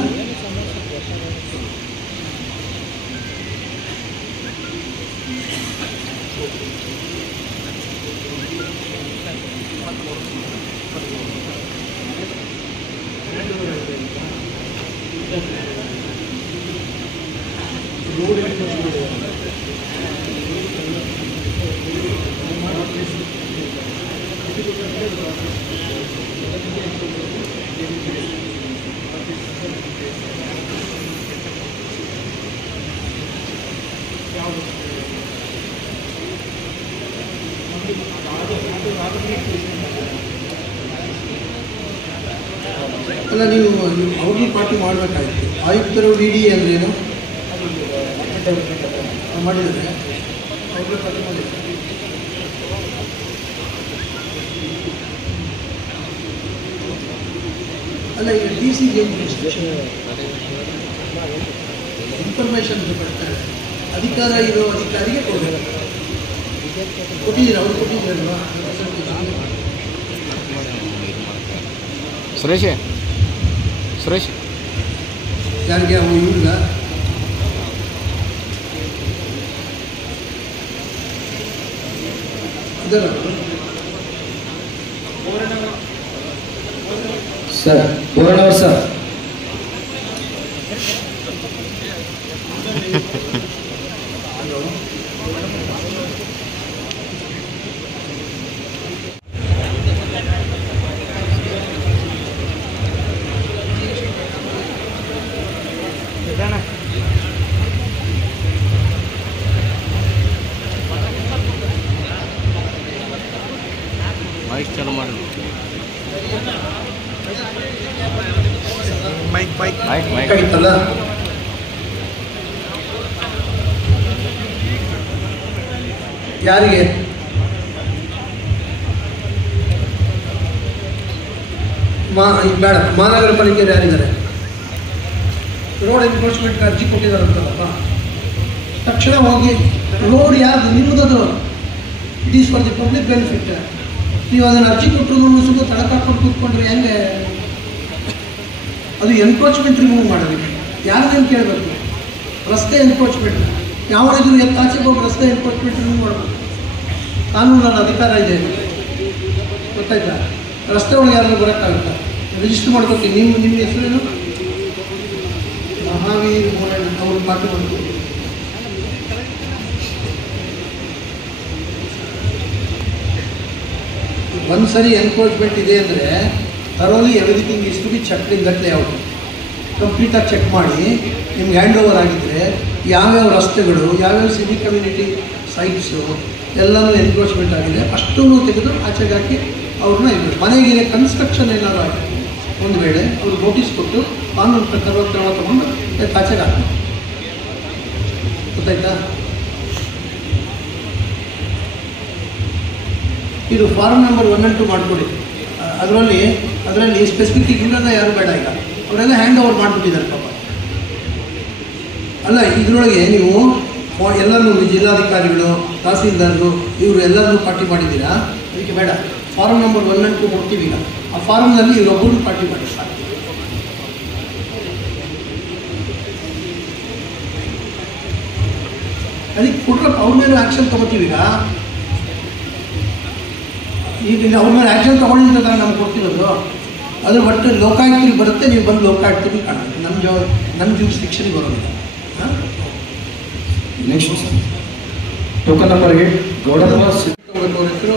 ಅಲ್ಲ, ನೀವು ಅವ್ರಿಗೆ ಪಾರ್ಟಿ ಮಾಡಬೇಕಾಗಿತ್ತು. ಆಯುಕ್ತರು ಡಿ ಡಿ ಅಂದ್ರೇನು ಮಾಡಿದರೆ ಅವ್ರಿಗೆ ಪಾರ್ಟಿ ಮಾಡಿದ್ದಾರೆ. ಅಲ್ಲ, ಈಗ ಡಿ ಸಿ ಇನ್ಫಾರ್ಮೇಷನ್ ಕೊಡ್ತಾರೆ, ಅಧಿಕಾರ ಇರೋ ಅಧಿಕಾರಿಗೆ ಕೊಡಬೇಕು. ಕೊಟ್ಟಿದ್ದೀರಾ? ಅವ್ರು ಕೊಟ್ಟಿದ್ದೀರಲ್ವಾ? ಸುರೇಶ್ ಸುರೇಶ್ ಯಾರಿಗೆ? ಅವು ಇವ್ರಿಗ ಇದರ ಸರ್ ಬೋರಣ್ಣವ್ರು ಸರ್. ಮೈಕ್ ಚಾಲು ಮಾಡಿ. ಮೈಕ್ ಮೈಕ್ ಮೈಕ್ ಮೈಕ್ ಆಗಿತ್ತಲ್ಲ. ಯಾರಿಗೆ? ಬೇಡ, ಮಹಾನಗರ ಪಾಲಿಕೆಯವರು ಯಾರಿದ್ದಾರೆ? ರೋಡ್ ಎನ್ಫೋರ್ಸ್ಮೆಂಟ್ಗೆ ಅರ್ಜಿ ಕೊಟ್ಟಿದ್ದಾರಂತಲ್ಲಪ್ಪ, ತಕ್ಷಣ ಹೋಗಿ ರೋಡ್ ಯಾರ್ದು? ನಿಮ್ಮದದು. It is for the public benefit. ನೀವು ಅದನ್ನು ಅರ್ಜಿ ಕೊಟ್ಟರು ಸುಮ್ಮನೆ ತಳಕಾಕೊಂಡು ಕೂತ್ಕೊಂಡ್ರೆ ಹೆಂಗೆ? ಅದು ಎನ್ಕ್ರೋಚ್ಮೆಂಟ್ ರಿಮೂವ್ ಮಾಡಬೇಕು. ಯಾರದೇನು ಕೇಳಬೇಕು? ರಸ್ತೆ ಎನ್ಕ್ರೋಚ್ಮೆಂಟ್ ಯಾವನಿದ್ರು ಆಚೆಗೆ ಹೋಗಿ ರಸ್ತೆ ಎನ್ಕ್ರೋಚ್ಮೆಂಟ್ ರಿಮೂವ್ ಮಾಡಬೇಕು. ಕಾನೂನಲ್ಲಿ ಅಧಿಕಾರ ಇದೆ, ಗೊತ್ತಾಯ್ತಾ? ರಸ್ತೆ ಒಳಗೆ ಯಾರು ಬರೋಕ್ಕಾಗುತ್ತಾ? ರಿಜಿಸ್ಟರ್ ಮಾಡ್ಬೇಕು. ನಿಮ್ಮ ಹೆಸರೇನು? ಮಹಾವೀರ್ ಮೋರಣ್ಣ. ಅವ್ರು ಪಾರ್ಟಿ ಮಾಡಬೇಕು. ಒಂದು ಸರಿ ಎನ್ಕ್ರೋಚ್ಮೆಂಟ್ ಇದೆ ಅಂದರೆ thoroughly everything is to be check in that layout. ಕಂಪ್ಲೀಟಾಗಿ ಚೆಕ್ ಮಾಡಿ ನಿಮ್ಗೆ ಹ್ಯಾಂಡ್ ಓವರ್ ಆಗಿದ್ದರೆ ಯಾವ್ಯಾವ ರಸ್ತೆಗಳು, ಯಾವ್ಯಾವ ಸಿಟಿ ಕಮ್ಯುನಿಟಿ ಸೈಟ್ಸು ಎಲ್ಲನೂ ಎನ್ಕ್ರೋಚ್ಮೆಂಟ್ ಆಗಿದೆ ಅಷ್ಟೂ ತೆಗೆದು ಆಚೆಗೆ ಹಾಕಿ ಅವ್ರನ್ನ ಇದು ಮನೆಗೆ ಕನ್ಸ್ಟ್ರಕ್ಷನ್ ಏನಾದ್ರು ಆಗಿದೆ ಒಂದು ವೇಳೆ ಅವ್ರು ನೋಟಿಸ್ ಕೊಟ್ಟು ಕಾನೂನು ಪ್ರಕಾರ ಕ್ರಮ ತಗೊಂಡು ಆಚೆಗೆ ಹಾಕಿ. ಗೊತ್ತಾಯ್ತಾ? ಇದು ಫಾರ್ಮ್ ನಂಬರ್ 1 and 2 ಮಾಡಿಕೊಡಿ. ಅದರಲ್ಲಿ ಸ್ಪೆಸಿಫಿಕ್ ಇವರೆಲ್ಲ ಯಾರು ಬೇಡ, ಈಗ ಅವರೆಲ್ಲ ಹ್ಯಾಂಡ್ ಓವರ್ ಮಾಡಿಬಿಟ್ಟಿದ್ದಾರೆ ಪಾಪ. ಅಲ್ಲ, ಇದರೊಳಗೆ ನೀವು ಎಲ್ಲರೂ ಜಿಲ್ಲಾಧಿಕಾರಿಗಳು, ತಹಸೀಲ್ದಾರರು ಇವರು ಎಲ್ಲರನ್ನೂ ಪಾರ್ಟಿ ಮಾಡಿದ್ದೀರಾ? ಅದಕ್ಕೆ ಬೇಡ. ಫಾರ್ಮ್ ನಂಬರ್ 1 and 2 ಕೊಡ್ತೀವಿ. ಈಗ ಆ ಫಾರ್ಮ್ನಲ್ಲಿ ಇವರೊಬ್ಬರು ಪಾರ್ಟಿ ಮಾಡಿ ಸಾಕು. ಅದಕ್ಕೆ ಕೊಟ್ರಪ್ಪ, ಅವ್ರ ಮೇಲೆ ಆ್ಯಕ್ಷನ್ ತೊಗೋತೀವಿ. ಈಗ ಅವ್ರ ಮೇಲೆ ಆ್ಯಕ್ಷನ್ ತೊಗೊಂಡಿದ್ದಾಗ ನಮ್ಗೆ ಕೊಡ್ತಿರೋದು ಅದು. ಒಟ್ಟು ಲೋಕಾಯುಕ್ತರಿಗೆ ಬರುತ್ತೆ, ನೀವು ಬಂದು ಲೋಕಾಯುಕ್ತರಿಗೆ ಕಾಣುತ್ತೆ. ನಮ್ಮ ಜೂರಿಸ್ಡಿಕ್ಷನ್ಗೆ ಬರೋದಿಲ್ಲ. ನೆಕ್ಸ್ಟ್ ಟೋಕನ್ ನಂಬರ್ 8 ಗೌಡಪ್ಪ ಅವ್ರ ಹೆಸರು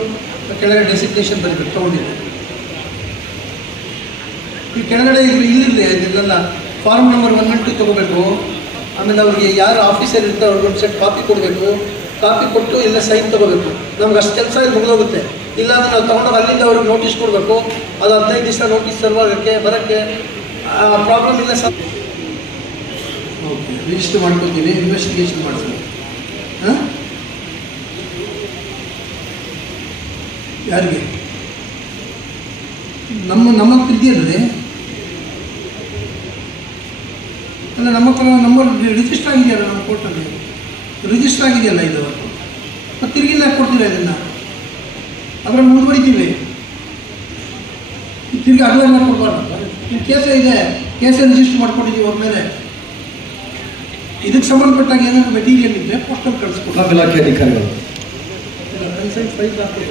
ಕೆಳಗಡೆ ಡೆಸಿಗ್ನೇಷನ್ ಬರೀಬೇಕು. ತೊಗೊಂಡಿಲ್ಲ ಈ ಕೆಳಗಡೆ ಇಲ್ಲಿರಲಿ ಇದೆಲ್ಲ ಫಾರ್ಮ್ ನಂಬರ್ 1 and 2 ತೊಗೋಬೇಕು. ಆಮೇಲೆ ಅವ್ರಿಗೆ ಯಾರು ಆಫೀಸರ್ ಇರ್ತಾರೆ ಅವ್ರಿಗೊಂದು ಸೆಟ್ ಕಾಪಿ ಕೊಡಬೇಕು. ಕಾಪಿ ಕೊಟ್ಟು ಎಲ್ಲ ಸೈನ್ ತೊಗೋಬೇಕು. ನಮ್ಗೆ ಅಷ್ಟು ಕೆಲಸ ಇಲ್ಲಿ ಮುಗಿದೋಗುತ್ತೆ. ಇಲ್ಲಾಂದ್ರೆ ನಾವು ತೊಗೊಂಡೋಗಿ ಅಲ್ಲಿಂದ ಅವ್ರಿಗೆ ನೋಟಿಸ್ ಕೊಡಬೇಕು. ಅದು 15 ದಿವಸ ನೋಟಿಸ್ ಸರ್ವ್ ಆಗೋಕ್ಕೆ ಬರೋಕ್ಕೆ ಪ್ರಾಬ್ಲಮ್ ಇಲ್ಲ ಸರ್. ಓಕೆ, ರಿಜಿಸ್ಟರ್ ಮಾಡ್ಕೊತೀವಿ, ಇನ್ವೆಸ್ಟಿಗೇಷನ್ ಮಾಡ್ತೀವಿ. ಹಾಂ, ಯಾರಿಗೆ? ನಮ್ಮ ಇದೆಯಲ್ಲದೆ ಅಲ್ಲ, ನಮ್ಮ ಹತ್ರ ನಂಬರ್ ರಿಜಿಸ್ಟರ್ ಆಗಿದೆಯಲ್ಲ, ನಮ್ಮ ಕೋರ್ಟಲ್ಲಿ ರಿಜಿಸ್ಟರ್ ಆಗಿದೆಯಲ್ಲ ಇದು. ಮತ್ತು ತಿರುಗಿಲ್ಲ ಕೊಡ್ತೀರಾ ಇದನ್ನು? ಅದರಲ್ಲಿ ಮುಂದುವರಿತೀವಿ. ತಿರುಗಿ ಅಗಲೆಲ್ಲ ಕೊಡಬಾರ್ದು. ನಿಮ್ಮ ಕೇಸೇ ಇದೆ, ಕೇಸೇ ರಿಜಿಸ್ಟರ್ ಮಾಡ್ಕೊಂಡಿದ್ದೀವಿ ಅವ್ರ ಮೇಲೆ. ಇದಕ್ಕೆ ಸಂಬಂಧಪಟ್ಟಾಗ ಏನಾದ್ರು ಮೆಟೀರಿಯಲ್ ಇದ್ದರೆ ಪೋಸ್ಟಲ್ಲಿ ಕಳಿಸ್ಕೊಡ್ತಾರೆ. ಇಲಾಖೆ ಅಧಿಕಾರಿಗಳು ಕನ್ಸಲ್ಟ್ ಫೈಲ್ ಹಾಕಿ.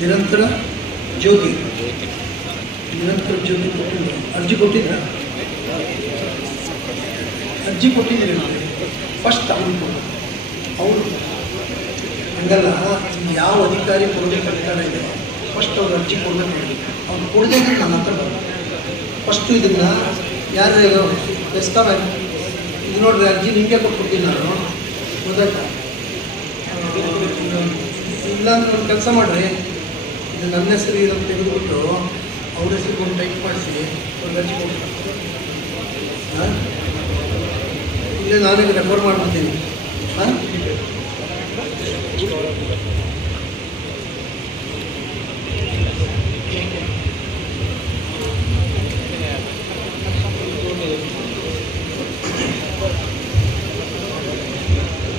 ನಿರಂತರ ಜ್ಯೋತಿ ಕೊಟ್ಟಿಲ್ಲ, ಅರ್ಜಿ ಕೊಟ್ಟಿದ್ದ. ಅರ್ಜಿ ಕೊಟ್ಟಿದ್ದೀರಿ ನೋಡಿ, ಫಸ್ಟ್ ಅವ್ರಿಗೆ ಕೊಡೋದು. ಅವರು ಹಂಗಲ್ಲ, ಯಾವ ಅಧಿಕಾರಿ ಕೊಡಬೇಕು ಅಧಿಕಾರ ಇದೆ ಫಸ್ಟ್ ಅವ್ರು ಅರ್ಜಿ ಕೊಡಬೇಕು. ಅವ್ರು ಕೊಡದೇ ನನ್ನ ಹತ್ರ ಬರೋದು. ಫಸ್ಟು ಇದನ್ನು ಯಾರು ಎಸ್ತಾರ ಇದು ನೋಡ್ರಿ, ಅರ್ಜಿ ನಿಮಗೆ ಕೊಟ್ಬಿಡ್ತೀನಿ ನಾನು, ಗೊತ್ತಾಯ್ತಾ? ಇಲ್ಲಾಂದ್ರೆ ಒಂದು ಕೆಲಸ ಮಾಡಿರಿ, ಇದು ನನ್ನ ಹೆಸರು ಇದನ್ನು ತೆಗೆದುಬಿಟ್ಟು ಅವ್ರ ಹೆಸರು ಒಂದು ಟೈಪ್ ಮಾಡಿಸಿ ಒಂದು ಅರ್ಜಿ ಕೊಡ್ತಾರೆ. ಹಾಂ, ಇಲ್ಲೇ ನಾನೇ ರೆಫರ್ ಮಾಡ್ಬಿಡ್ತೀನಿ. ಹಾಂ,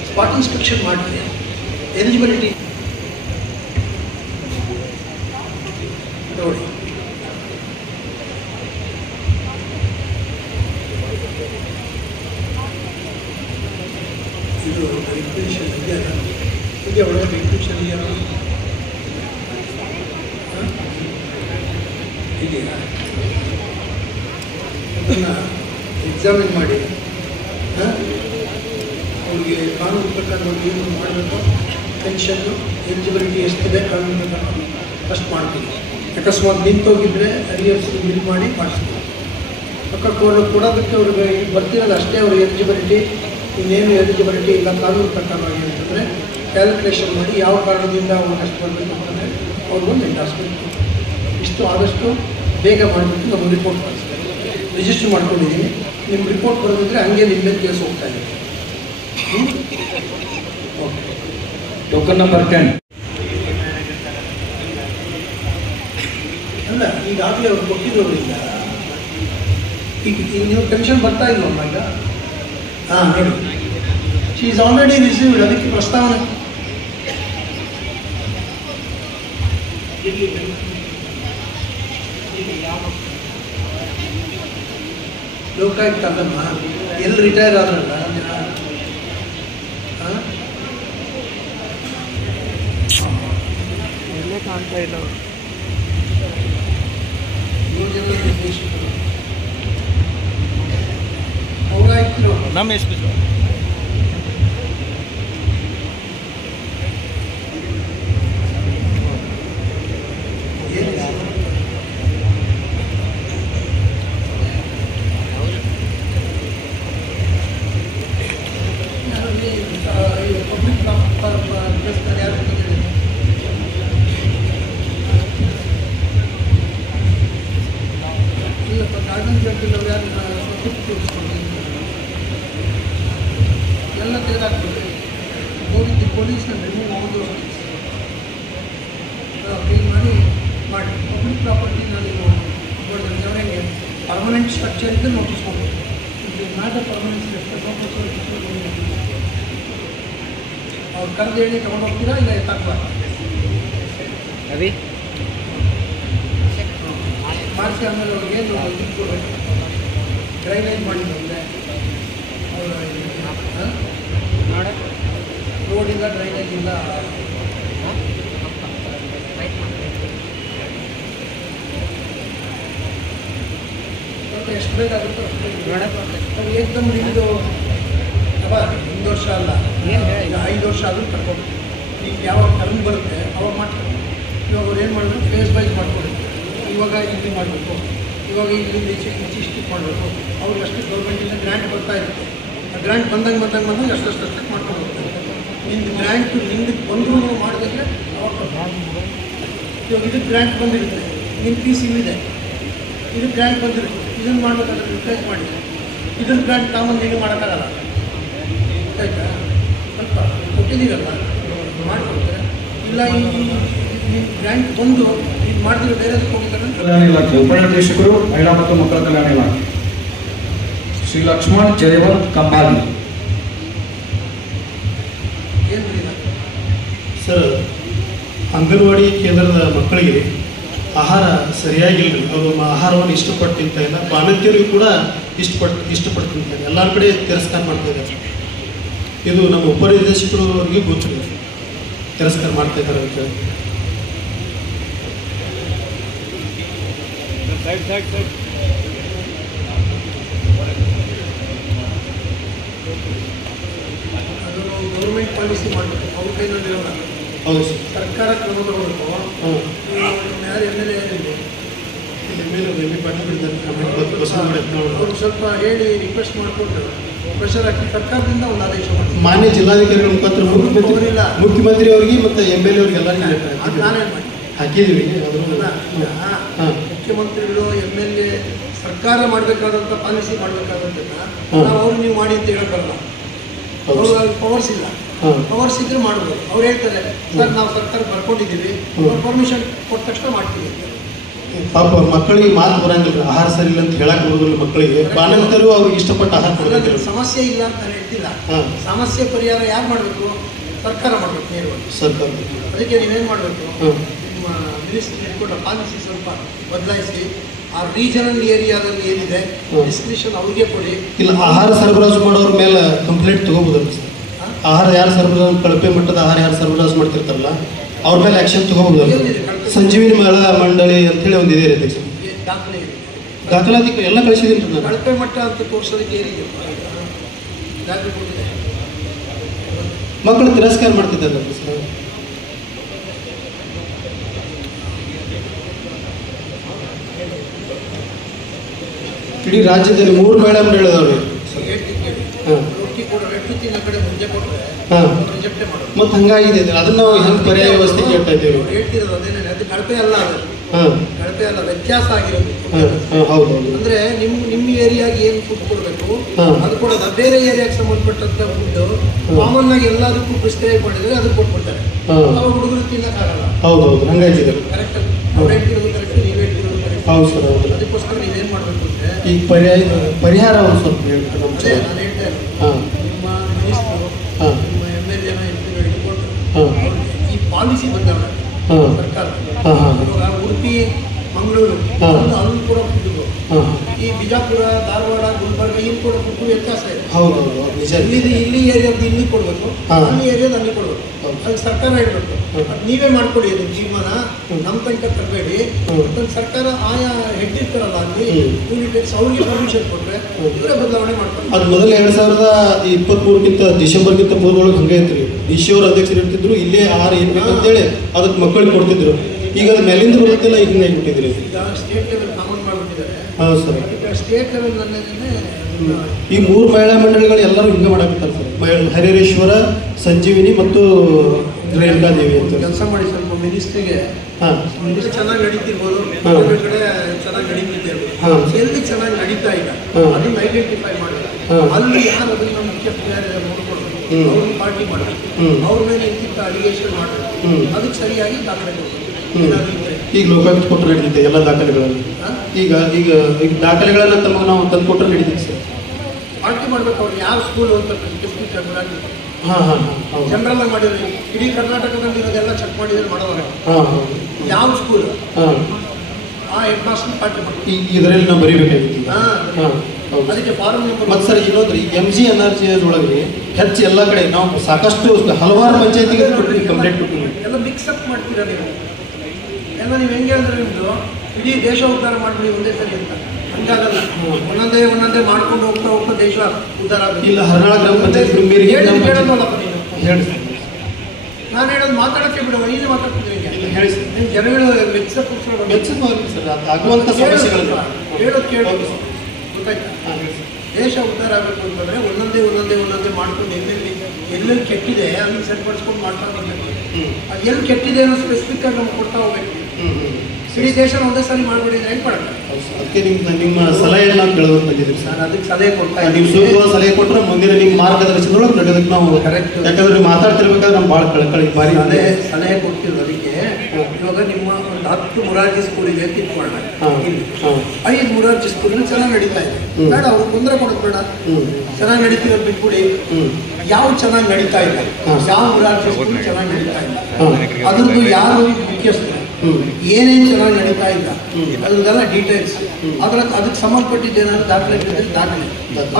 ಸ್ಪಾಟ್ ಇನ್ಸ್ಪೆಕ್ಷನ್ ಮಾಡ್ತೀವಿ. ಎಲಿಜಿಬಿಲಿಟಿ ನೋಡಿ, ಇದು ವೆರಿಫಿಕೇಷನ್ ಇದೆಯಲ್ಲ, ಇದೆಯಾ ಒಳಗೆ ವೆರಿಫಿಕೇಷನ್ ಇದೆಯಾ? ಇದೆಯಾ? ಅದನ್ನು ಎಕ್ಸಾಮಿನ್ ಮಾಡಿ ಅವ್ರಿಗೆ ಕಾನೂನು ಪ್ರಕಾರ ಏನು ಮಾಡಬೇಕು, ಪೆನ್ಷನ್ನು ಎಲಿಜಿಬಿಲಿಟಿ ಎಷ್ಟಿದೆ ಕಾನೂನು ಪ್ರಕಾರ ಅಷ್ಟು ಮಾಡ್ತೀವಿ. ಅಕಸ್ಮಾತ್ ನಿಂತೋಗಿದ್ರೆ ಅರಿಯರ್ಸ್ ಬಿಲ್ ಮಾಡಿ ಮಾಡಿಸ್ತೀವಿ. ಪಕ್ಕ ಕೊಡೋದಕ್ಕೆ ಅವ್ರಿಗೆ ಬರ್ತಿರೋದು ಅಷ್ಟೇ, ಅವ್ರ ಎಲಿಜಿಬಿಲಿಟಿ, ಇನ್ನೇನು ಎಲಿಜಿಬಿಲಿಟಿ ಇಲ್ಲ ಕಾನೂನು ಪ್ರಕಾರವಾಗಿ ಅಂತಂದರೆ ಕ್ಯಾಲ್ಕುಲೇಷನ್ ಮಾಡಿ ಯಾವ ಕಾರಣದಿಂದ ಅವ್ರಿಗೆ ಅಷ್ಟು ಬರಬೇಕು ಅಂತಂದರೆ ಅವ್ರಿಗೊಂದು ಎಂಡಾಸ್ಮೆಂಟ್. ಇಷ್ಟು ಆದಷ್ಟು ಬೇಗ ಮಾಡಿಬಿಟ್ಟು ನಾವು ರಿಪೋರ್ಟ್ ಮಾಡಿಸ್ತೀವಿ. ರಿಜಿಸ್ಟರ್ ಮಾಡ್ಕೊಂಡಿದ್ದೀನಿ, ನಿಮ್ಮ ರಿಪೋರ್ಟ್ ಬರೋದಿದ್ರೆ ಹಂಗೆ ನಿಮ್ಮ ಮೇಲೆ ಕೇಸ್ ಹೋಗ್ತಾ ಇದೆ. Okay, token number 10. ಅಲ್ಲ, ಈಗಾಗಲೇ ಅವ್ರು ಕೊಟ್ಟಿರೋದ್ರಿಂದ ಈಗ ನೀವು ಟೆನ್ಷನ್ ಬರ್ತಾ ಇಲ್ವಮ್ಮ ಈಗ? ಹಾಂ ನೋಡಿ, ಶಿ ಈಸ್ ಆಲ್ರೆಡಿ ರಿಸೀವ್ಡ್. ಅದಕ್ಕೆ ಪ್ರಸ್ತಾವನೆ ಲೋಕಾಯುಕ್ತ ಅಲ್ಲಮ್ಮ, ಎಲ್ಲಿ ರಿಟೈರ್ ಆದ್ರಲ್ಲ ಎಲ್ಲೇ ಕಾಣ್ತಾ ಇಲ್ಲ. ಅವರಾಯ್ತು ನಮ್ಮ ಎಷ್ಟು ಪಬ್ಲಿಕ್ ಯಾರು ಇಲ್ಲಪ್ಪ, ಕಾಗದ ಜಡ್ಡಿಲ್ಲವ್ರು ಯಾರು ಎಲ್ಲ ತೆಗೆದಾಕ್ಬೇಕು. ಹೋಗಿದ್ದು ಪೊಲೀಸ್ನ ನೀವು ಒಂದು ಕ್ಲೀನ್ ಮಾಡಿ ಪಬ್ಲಿಕ್ ಪ್ರಾಪರ್ಟಿನ ನೀವು ಅವರಿಗೆ ಪರ್ಮನೆಂಟ್ ಸ್ಟ್ರಕ್ಚರ್ ಇದ್ದರೆ ನೋಟಿಸ್ ಮಾಡಬೇಕು. ಇದು ನಾಟ್ ಪರ್ಮನೆಂಟ್ ಸ್ಟ್ರಕ್ಚರ್ ಅವ್ರು ಕರೆದು ಹೇಳಿ ತೊಗೊಂಡೋಗ್ತೀರಾ ಇಲ್ಲ ಎತ್ತಾಕ್ಬಾರ್ದು. ಅದೇ ಮಾಡಿಸಿ ಆಮೇಲೆ ಅವ್ರಿಗೆ ಏನು ಇದು ಕೊಡಬೇಕು, ಡ್ರೈನೇಜ್ ಮಾಡಿದ್ರೆ ರೋಡಿಂದ ಡ್ರೈನೇಜ್ ಇಲ್ಲ. ಮತ್ತೆ ಎಷ್ಟು ಬೇಕಾಗುತ್ತೋ ಅಷ್ಟು ಏಕದಮ್ ನಿಮ್ಮದು ಅವ 1 ವರ್ಷ ಅಲ್ಲ, ಈಗ 5 ವರ್ಷ ಆದರೂ ಕರ್ಕೊಂಡು ಈಗ ಯಾವಾಗ ಟರ್ಮ್ ಬರುತ್ತೆ ಅವಾಗ ಮಾಡ್ತಾರೆ. ಇವಾಗ ಅವ್ರು ಏನು ಮಾಡಬೇಕು, ಫೇಸ್ ವೈಸ್ ಮಾಡ್ಕೊಬೇಕು. ಇವಾಗ ಇಲ್ಲಿ ಮಾಡಬೇಕು, ಇವಾಗ ಇಲ್ಲಿಂದ ಇಷ್ಟು ಮಾಡಬೇಕು. ಅವ್ರಿಗೆ ಅಷ್ಟು ಗೌರ್ಮೆಂಟಿಂದ ಗ್ರ್ಯಾಂಟ್ ಬರ್ತಾ ಇರುತ್ತೆ. ಆ ಗ್ರ್ಯಾಂಟ್ ಬಂದಂಗೆ ಅಷ್ಟು ಮಾಡ್ಕೊಂಡು ಹೋಗ್ತಾರೆ. ನಿಮ್ದು ಗ್ರ್ಯಾಂಟ್ ನಿಮ್ಗೆ ಬಂದರೂ ಮಾಡಿದ್ರೆ ಅವಾಗ ಇವಾಗ ಇದಕ್ಕೆ ಗ್ರ್ಯಾಂಟ್ ಬಂದಿರುತ್ತೆ, ನಿಮ್ಮ ಫೀಸ್ ಇಲ್ಲಿದೆ, ಇದಕ್ಕೆ ಗ್ರ್ಯಾಂಟ್ ಬಂದಿರುತ್ತೆ, ಇದನ್ನು ಮಾಡಬೇಕಾದ್ರೆ ರಿಪ್ಲೇಸ್ ಮಾಡಿ ಇದನ್ನು ಗ್ರ್ಯಾಂಟ್ ತಾಮಂದು ಈಗ ಮಾಡೋಕ್ಕಾಗಲ್ಲ. ಆಯ್ತಾ? ಸ್ವಲ್ಪ ಕೊಟ್ಟಿದ್ದೀರಲ್ಲ ಮಾಡಿಕೊಡ್ತಾರೆ. ಇಲ್ಲ ಈ ನಿಮ್ಮ ಗ್ರ್ಯಾಂಟ್ ಬಂದು ಇದು ಮಾಡಿದ್ರೆ ಬೇರೆದಕ್ಕೆ ಹೋಗ್ತಾರೆ. ಕಲ್ಯಾಣ ಇಲಾಖೆ ಉಪನಿರ್ದೇಶಕರು, ಮಹಿಳಾ ಮತ್ತು ಮಕ್ಕಳ ಕಲ್ಯಾಣ ಇಲಾಖೆ, ಶ್ರೀ ಲಕ್ಷ್ಮಣ್ ಜಯವಂತ್ ಕಂಬಾಲಿ. ಏನು ಸರ್, ಅಂಗನವಾಡಿ ಕೇಂದ್ರದ ಮಕ್ಕಳಿಗೆ ಆಹಾರ ಸರಿಯಾಗಿಲ್ಲ. ಅವರು ಆಹಾರವನ್ನು ಇಷ್ಟಪಟ್ಟು ತಿಂತಾ ಇಲ್ಲ. ಬಾಣಂತಿಯರಿಗೂ ಕೂಡ ಇಷ್ಟಪಟ್ಟು ತಿಂತಾರೆ. ಎಲ್ಲರ ಕಡೆ ತಿರಸ್ಕಾರ ಮಾಡ್ತಾ ಇದ್ದಾರೆ. ಇದು ನಮ್ಮ ಉಪನಿರ್ದೇಶಕರಿಗೆ ಗೊತ್ತಿದೆ, ತಿರಸ್ಕಾರ ಮಾಡ್ತಾ ಇದ್ದಾರೆ ಅಂತ. ಪಾಲಿಸಿ ಮಾಡಬೇಕು, ಅವ್ರ ಕೈನಲ್ಲಿರೋಲ್ಲ. ಹೌದು ಸರ್. ಸರ್ಕಾರ ಕ್ರಮ ತಗೋಬೇಕು. ಹಾಂ ಯಾರು MLA ಯಾರಿದೆ ಅವ್ರು ಸ್ವಲ್ಪ ಹೇಳಿ ರಿಕ್ವೆಸ್ಟ್ ಮಾಡಿಕೊಂಡು ಪ್ರೆಷರ್ ಹಾಕಿ ಸರ್ಕಾರದಿಂದ ಒಂದು ಆದೇಶ ಮಾಡಿ ಮಾನ್ಯ ಜಿಲ್ಲಾಧಿಕಾರಿಗಳ ಮುಖಾಂತರ ಮುಖ್ಯಮಂತ್ರಿ ಅವರಿಗೆ ಮತ್ತು MLA ಅವ್ರಿಗೆಲ್ಲ ನಾನೇನು ಮಾಡಿ ಹಾಕಿದ್ದೀವಿ. ಮುಖ್ಯಮಂತ್ರಿಗಳು MLA ಸರ್ಕಾರ ಮಾಡಬೇಕಾದಂಥ ಪಾಲಿಸಿ ಮಾಡಬೇಕಾದಂಥದ್ದನ್ನ ನಾವು ಅವ್ರು ನೀವು ಮಾಡಿ ಅಂತ ಹೇಳೋಕ್ಕಲ್ಲ. ಅವ್ರು ಪವರ್ಸ್ ಇಲ್ಲ. ಪವರ್ಸ್ ಇದ್ರೆ ಮಾಡ್ಬೋದು. ಅವ್ರು ಹೇಳ್ತಾರೆ ಸರ್ ನಾವು ಸರ್ಕಾರ ಬರ್ಕೊಂಡಿದ್ದೀವಿ, ಪರ್ಮಿಷನ್ ಕೊಟ್ಟ ತಕ್ಷಣ ಮಾಡ್ತೀವಿ. ಪಾಪ ಮಕ್ಕಳಿಗೆ ಮಾತು ಬರಂಗಿಲ್ಲ, ಆಹಾರ ಸರಿ ಇಲ್ಲ ಅಂತ ಹೇಳಕ್ ಬರೋದಿಲ್ಲ ಮಕ್ಕಳಿಗೆ. ಬಾಣಂತರು ಅವ್ರಿಗೆ ಇಷ್ಟಪಟ್ಟ ಆಹಾರ ಕೊಡೋದಿಲ್ಲ. ಸಮಸ್ಯೆ ಇಲ್ಲ ಅಂತ ನಾನು ಹೇಳ್ತಿಲ್ಲ. ಸಮಸ್ಯೆ ಪರಿಹಾರ ಯಾರು ಮಾಡಬೇಕು? ಸರ್ಕಾರ ಮಾಡಬೇಕು ನೇರವಾಗಿ. ಸರ್ಕಾರ. ಅದಕ್ಕೆ ನೀವೇನು ಮಾಡಬೇಕು, ನಿಮ್ಮ ಮಿನಿಸ್ಟ್ರಿ ಇಟ್ಕೊಂಡ ಪಾಲಿಸಿ ಸ್ವಲ್ಪ ಬದಲಾಯಿಸಿ ಆ ರೀಜನಲ್ ಏರಿಯಾದಲ್ಲಿ ಏನಿದೆ ಡಿಸ್ಕ್ರಿಪ್ಷನ್ ಅವ್ರಿಗೆ ಕೊಡಿ. ಇಲ್ಲ ಆಹಾರ ಸರಬರಾಜು ಮಾಡೋರ ಮೇಲೆ ಕಂಪ್ಲೇಂಟ್ ತಗೋಬೋದಲ್ಲ ಸರ್? ಆಹಾರ ಯಾರು ಸರಬರಾಜು, ಕಳಪೆ ಮಟ್ಟದ ಆಹಾರ ಯಾರು ಸರಬರಾಜು ಮಾಡ್ತಿರ್ತಾರಲ್ಲ ಅವ್ರ ಮೇಲೆ ಆಕ್ಷನ್ ತಗೋಬೋದಲ್ಲ? ಸಂಜೀವಿನಿ ಮಹಿಳಾ ಮಂಡಳಿ ಅಂತೇಳಿ ಒಂದು ಇದೆ ಅಧ್ಯಕ್ಷ. ದಾಖಲಾತಿ ಎಲ್ಲ ಕಳಿಸಿದ್ದೀನಿ ನಾನು. ಕಳಪೆ ಮಟ್ಟ ಅಂತ ತೋರಿಸೋದಕ್ಕೆ ಏನಿದೆ ದಾಖಲೆ ಕೊಟ್ಟಿದೆ. ಮಕ್ಕಳು ತಿರಸ್ಕಾರ ಮಾಡ್ತಿದ್ದಲ್ಲ ಸರ್. ಇಡೀ ರಾಜ್ಯದಲ್ಲಿ 3 ಮಹಿಳಾ ಮಂಡಳಿದವ್ರಿ. ಮತ್ತೆ ಹಂಗಾಗಿದೆ, ಅದನ್ನ ನಾವು ಹೆಂಗೆ ಪರ್ಯಾಯ ವ್ಯವಸ್ಥೆ ಕೇಳ್ತಾ ಇದ್ದೀವಿ. ಹೇಳ್ತಿರೋದು ಅದೇನೇ, ಅದು ಕಳಪೆ ಅಲ್ಲ, ಅದು ಕಳಪೆ ಅಲ್ಲ, ವ್ಯತ್ಯಾಸ ಆಗಿರೋದು. ಹೌದು. ಅಂದ್ರೆ ನಿಮ್ಮ ಏರಿಯಾಗೆ ಏನು ಫುಡ್ ಕೊಡಬೇಕು ಅದು ಕೊಡೋದು, ಬೇರೆ ಏರಿಯಾಗೆ ಸಂಬಂಧಪಟ್ಟಂತ ಫುಡ್ ಕಾಮನ್ ಆಗಿ ಎಲ್ಲದಕ್ಕೂ ಪ್ರಿಸ್ಕ್ರೈಬ್ ಮಾಡಿದ್ರೆ ಅದಕ್ಕೆ ಕೊಟ್ಬಿಡ್ತಾರೆ. ಅವಾಗ ಹುಡುಗರು ತಿನ್ನಕ್ಕಾಗಲ್ಲ. ಹೌದೌದು, ಹಂಗಾಗಿದೆ. ಕರೆಕ್ಟ್, ಅವ್ರು ಹೇಳ್ತಿರೋದು ಕರೆಕ್ಟ್, ನೀವು ಹೇಳ್ತಿರೋದು ಕರೆಕ್ಟ್. ಹೌದು ಸರ್, ಹೌದು. ಅದಕ್ಕೋಸ್ಕರ ನೀವೇನು ಮಾಡಬೇಕು ಅಂದ್ರೆ ಈಗ ಪರಿಹಾರ ಒಂದು ಸ್ವಲ್ಪ ಹೇಳ್ತಾರೆ. ಅದೇ ನಾನು ಹೇಳ್ತಾ ಇರೋದು, ನಿಮ್ಮ ಮಿನಿಸ್ಟ್ರು, ನಿಮ್ಮ MLA ಇಟ್ಕೊಂಡು ಈ ಪಾಲಿಸಿ ಬದಲಾವಣೆ ಸರ್ಕಾರ. ಇವಾಗ ಉಡುಪಿ, ಮಂಗಳೂರು ಅಲ್ಲಿ ಕೂಡ ಫುಡ್, ಈ ಬಿಜಾಪುರ, ಧಾರವಾಡ, ಗುಲ್ಬರ್ಗ ಇಲ್ಲಿ ಕೂಡ ಫುಡ್ ವ್ಯತ್ಯಾಸ ಇದೆ. ಇಲ್ಲಿ ಏರಿಯಾದ ಇಲ್ಲಿ ಕೊಡಬೇಕು, ಅಲ್ಲಿ ಏರಿಯಾದ ಅಲ್ಲಿ ಕೊಡಬೇಕು. ಅದಕ್ಕೆ ಸರ್ಕಾರ ಹೇಳ್ಬೇಕು, ನೀವೇ ಮಾಡ್ಕೊಡಿ, ಅದು ಜೀವನ ನಮ್ಮ ತನಕ ತರಬೇಡಿ. ಸರ್ಕಾರ ಆಯಾ ಹೆಡ್ ಇರ್ತಾರಲ್ಲ ಅಲ್ಲಿ ಯೂನಿಟೆಕ್ಸ್ ಅವ್ರಿಗೆ ಪರ್ಮಿಷನ್ ಕೊಟ್ಟರೆ ಇವರೇ ಬದಲಾವಣೆ ಮಾಡ್ತಾರೆ. ಅದು ಮೊದಲು 2023 ಡಿಸೆಂಬರ್ಗಿಂತ ಪೂರ್ವೊಳಗೆ ಹಂಗೆ ಐತ್ರಿ. DC ಅವ್ರ ಅಧ್ಯಕ್ಷರು ಇರ್ತಿದ್ರು, ಇಲ್ಲೇ ಆಹಾರ ಏನು ಬೇಕಂತೇಳಿ ಅದಕ್ಕೆ ಮಕ್ಕಳಿಗೆ ಕೊಡ್ತಿದ್ರು. ಈಗ ಅದು ಮೇಲಿಂದ ಬರುತ್ತಿಲ್ಲ, ಈಗ ಬಿಟ್ಟಿದ್ರಿ. ಈಗ ಸ್ಟೇಟ್ ಲೆವೆಲ್ ಕಾಮನ್ ಮಾಡಿಬಿಟ್ಟಿದ್ದಾರೆ. ಹೌದು ಸರ್. ಸ್ಟೇಟ್ ಲೆವೆಲ್ನಲ್ಲೇ ಈ 3 ಮಹಿಳಾ ಮಂಡಳಿಗಳು ಎಲ್ಲರೂ ಹಿಂಗೆ ಮಾಡಾಕತ್ತಾರೆ ಸರ್. ಹರಿಹರೇಶ್ವರ, ಸಂಜೀವಿನಿ ಮತ್ತು ರೇಣುಕಾದೇವಿ ಅಂತ ಕೆಲಸ ಮಾಡಿ. ಸ್ವಲ್ಪ ಮಿನಿಸ್ಟ್ರಿಗೆ ಮಿನಿಸ್ಟ್ರಿ ಚೆನ್ನಾಗಿ ನಡೀತಿರ್ಬೋದು, ಕಡೆ ಚೆನ್ನಾಗಿ ನಡೀತಿರ್ಬೋದು, ಎಲ್ಲಿ ಚೆನ್ನಾಗಿ ನಡೀತಾ ಇಲ್ಲ ಅದನ್ನ ಐಡೆಂಟಿಫೈ ಮಾಡಿ ಅಲ್ಲಿ ಯಾರು ಅದನ್ನ ಮುಖ್ಯ ನೋಡ್ಕೊಂಡು ಅವ್ರನ್ನ ಪಾರ್ಟಿ ಮಾಡಬೇಕು, ಅವ್ರ ಮೇಲೆ ಇಂತಿಂತ ಅಲಿಗೇಷನ್ ಮಾಡಬೇಕು, ಅದಕ್ಕೆ ಸರಿಯಾಗಿ ದಾಖಲೆ ಕೊಡಬೇಕು. ಈಗ ಲೋಕಾಯುಕ್ತ ಕೊಟ್ಟರೆ ನಡೀತೆ ಎಲ್ಲ ದಾಖಲೆಗಳಲ್ಲಿ. ಈಗ ಈಗ ಈಗ ದಾಖಲೆಗಳೆಲ್ಲ ತಮಗೆ ನಾವು ತಂದು ಕೊಟ್ಟರೆ ನಡೀತೀವಿ ಸರ್. ಪಾರ್ಟಿ ಮಾಡ್ಬೇಕು. ಅವ್ರು ಯಾವ ಸ್ಕೂಲ್ ಅಂತ ಜನರಲ್ ಆಗಿ ಮಾಡಿದ್ರೆ ಇಡೀ ಕರ್ನಾಟಕದಲ್ಲಿ ಇರೋದೆಲ್ಲ ಚೆಕ್ ಮಾಡಿದ್ರೆ ಮಾಡೋವಾಗ ಯಾವ ಸ್ಕೂಲ್ ಆ ಹೆಡ್ ಮಾಸ್ಟರ್ ಪಾರ್ಟಿ ಮಾಡಿ ಇದರಲ್ಲಿ ನಾವು ಬರೀಬೇಕಾಗಿತ್ತು. ಅದಕ್ಕೆ ಫಾರಂ ನಂಬರ್. ಮತ್ತು ಸರ್ ಇನ್ನೊಂದು MG NRG ಒಳಗೆ ಹೆಚ್ಚು ಎಲ್ಲ ಕಡೆ ನಾವು ಸಾಕಷ್ಟು ಹಲವಾರು ಪಂಚಾಯತಿಗೆ ಕಂಪ್ಲೇಂಟ್ ಕೊಟ್ಟಿದ್ದೀವಿ. ಎಲ್ಲ ಮಿಕ್ಸಪ್ ಮಾಡ್ತೀರಾ ನೀವು ಎಲ್ಲ. ನೀವು ಹೆಂಗೆ ಅಂದ್ರೆ ನಿಮ್ಮದು ಇಡೀ ದೇಶ ಉದ್ಧಾರ ಮಾಡ್ಬಿಡಿ ಒಂದೇ ಸರಿ ಅಂತ ಹಂಗಾಗಲ್ಲ. ಒಂದೊಂದೇ ಮಾಡ್ಕೊಂಡು ಹೋಗ್ತಾ ದೇಶ ಉದ್ಧಾರ ಆಗುತ್ತೆ. ಇಲ್ಲ ಹರ್ನಾಳ ಗ್ರಾಮ ಪಂಚಾಯತ್ ಹೇಳೋದಲ್ಲಪ್ಪ ನೀನು. ಹೇಳಿ ನಾನು ಹೇಳೋದು ಮಾತಾಡೋಕ್ಕೆ ಬಿಡುವ, ನೀನು ಮಾತಾಡ್ತಿದ್ದೀನಿ. ಹೇಳಿ ಸರ್. ನಿಮ್ಮ ಜನಗಳು ಮೆಚ್ಚಪ್ಪ ಸರ್ ಆಗುವಂಥ ಸಮಸ್ಯೆಗಳನ್ನು ಹೇಳೋದು ಕೇಳೋದು ಗೊತ್ತಾಯ್ತಾ? ದೇಶ ಉದ್ಧಾರ ಆಗಬೇಕು ಅಂತಂದರೆ ಒಂದೊಂದೇ ಮಾಡ್ಕೊಂಡು ಎಲ್ಲೆಲ್ಲಿ ಕೆಟ್ಟಿದೆ ಅಲ್ಲಿ ಸರಿಪಡಿಸ್ಕೊಂಡು ಮಾಡ್ತಾ ಬರಬೇಕು. ಅದು ಎಲ್ಲಿ ಕೆಟ್ಟಿದೆ ಅನ್ನೋ ಸ್ಪೆಸಿಫಿಕ್ ಆಗಿ ನಮ್ಗೆ ಕೊಡ್ತಾ ಹೋಗ್ಬೇಕು. ಇಡೀ ದೇಶನ ಒಂದೇ ಸಾರಿ ಮಾಡ್ಬಿಟ್ಟಿದ್ರೆ ಹೆಂಗೆ ಮಾಡೋಣ? ಅದಕ್ಕೆ ನಿಮ್ಮ ಸಲಹೆಯನ್ನು ನಾವು ಕೇಳೋದು ಬಂದಿದ್ದೀವಿ ಸರ್. ಅದಕ್ಕೆ ಸಲಹೆ ಕೊಡ್ತಾ ನೀವು ಸೂಕ್ತವಾದ ಸಲಹೆ ಕೊಟ್ಟರೆ ಮುಂದಿನ ನಿಮ್ಮ ಮಾರ್ಗದರ್ಶನದೊಳಗೆ ನಡೆಯೋದಕ್ಕೆ ನಾವು ಕರೆಕ್ಟ್. ಯಾಕಂದ್ರೆ ನೀವು ಮಾತಾಡ್ತಿರ್ಬೇಕಾದ್ರೆ ನಮ್ಮ ಭಾಳ ಕಳಕಳಿ ಬಾರಿ ಅದೇ ಸಲಹೆ ಕೊಡ್ತಿರೋದು. ಅದಕ್ಕೆ ಇವಾಗ ನಿಮ್ಮ ಒಂದು 10 ಮುರಾರ್ಜಿ ಸ್ಕೂಲ್ ಇದೆ ತಿಳ್ಕೊಳ್ಳೋಣ. 5 ಮುರಾರ್ಜಿ ಸ್ಕೂಲ್ ಚೆನ್ನಾಗಿ ನಡೀತಾ ಇದೆ, ಬೇಡ ಅವ್ರಿಗೆ ತೊಂದರೆ ಕೊಡೋದು ಬೇಡ, ಚೆನ್ನಾಗಿ ನಡೀತಿರೋದು ಬಿಟ್ಬಿಡಿ. ಯಾವ ಚೆನ್ನಾಗಿ ನಡೀತಾ ಇಲ್ಲ, ಯಾವ ಮುರಾರ್ಜಿ ಸ್ಕೂಲ್ ಚೆನ್ನಾಗಿ ನಡೀತಾ ಇಲ್ಲ, ಅದ್ರದ್ದು ಯಾರು ಮುಖ್ಯಸ್ಥರು, ಏನೇನು ಚೆನ್ನಾಗಿ ನಡೀತಾ ಇಲ್ಲ ಅದನ್ನೆಲ್ಲ ಡೀಟೇಲ್ಸ್, ಅದಕ್ಕೆ ಸಂಬಂಧಪಟ್ಟಿದ್ದೇನಾದ್ರು ದಾಖಲೆ ದಾಖಲೆ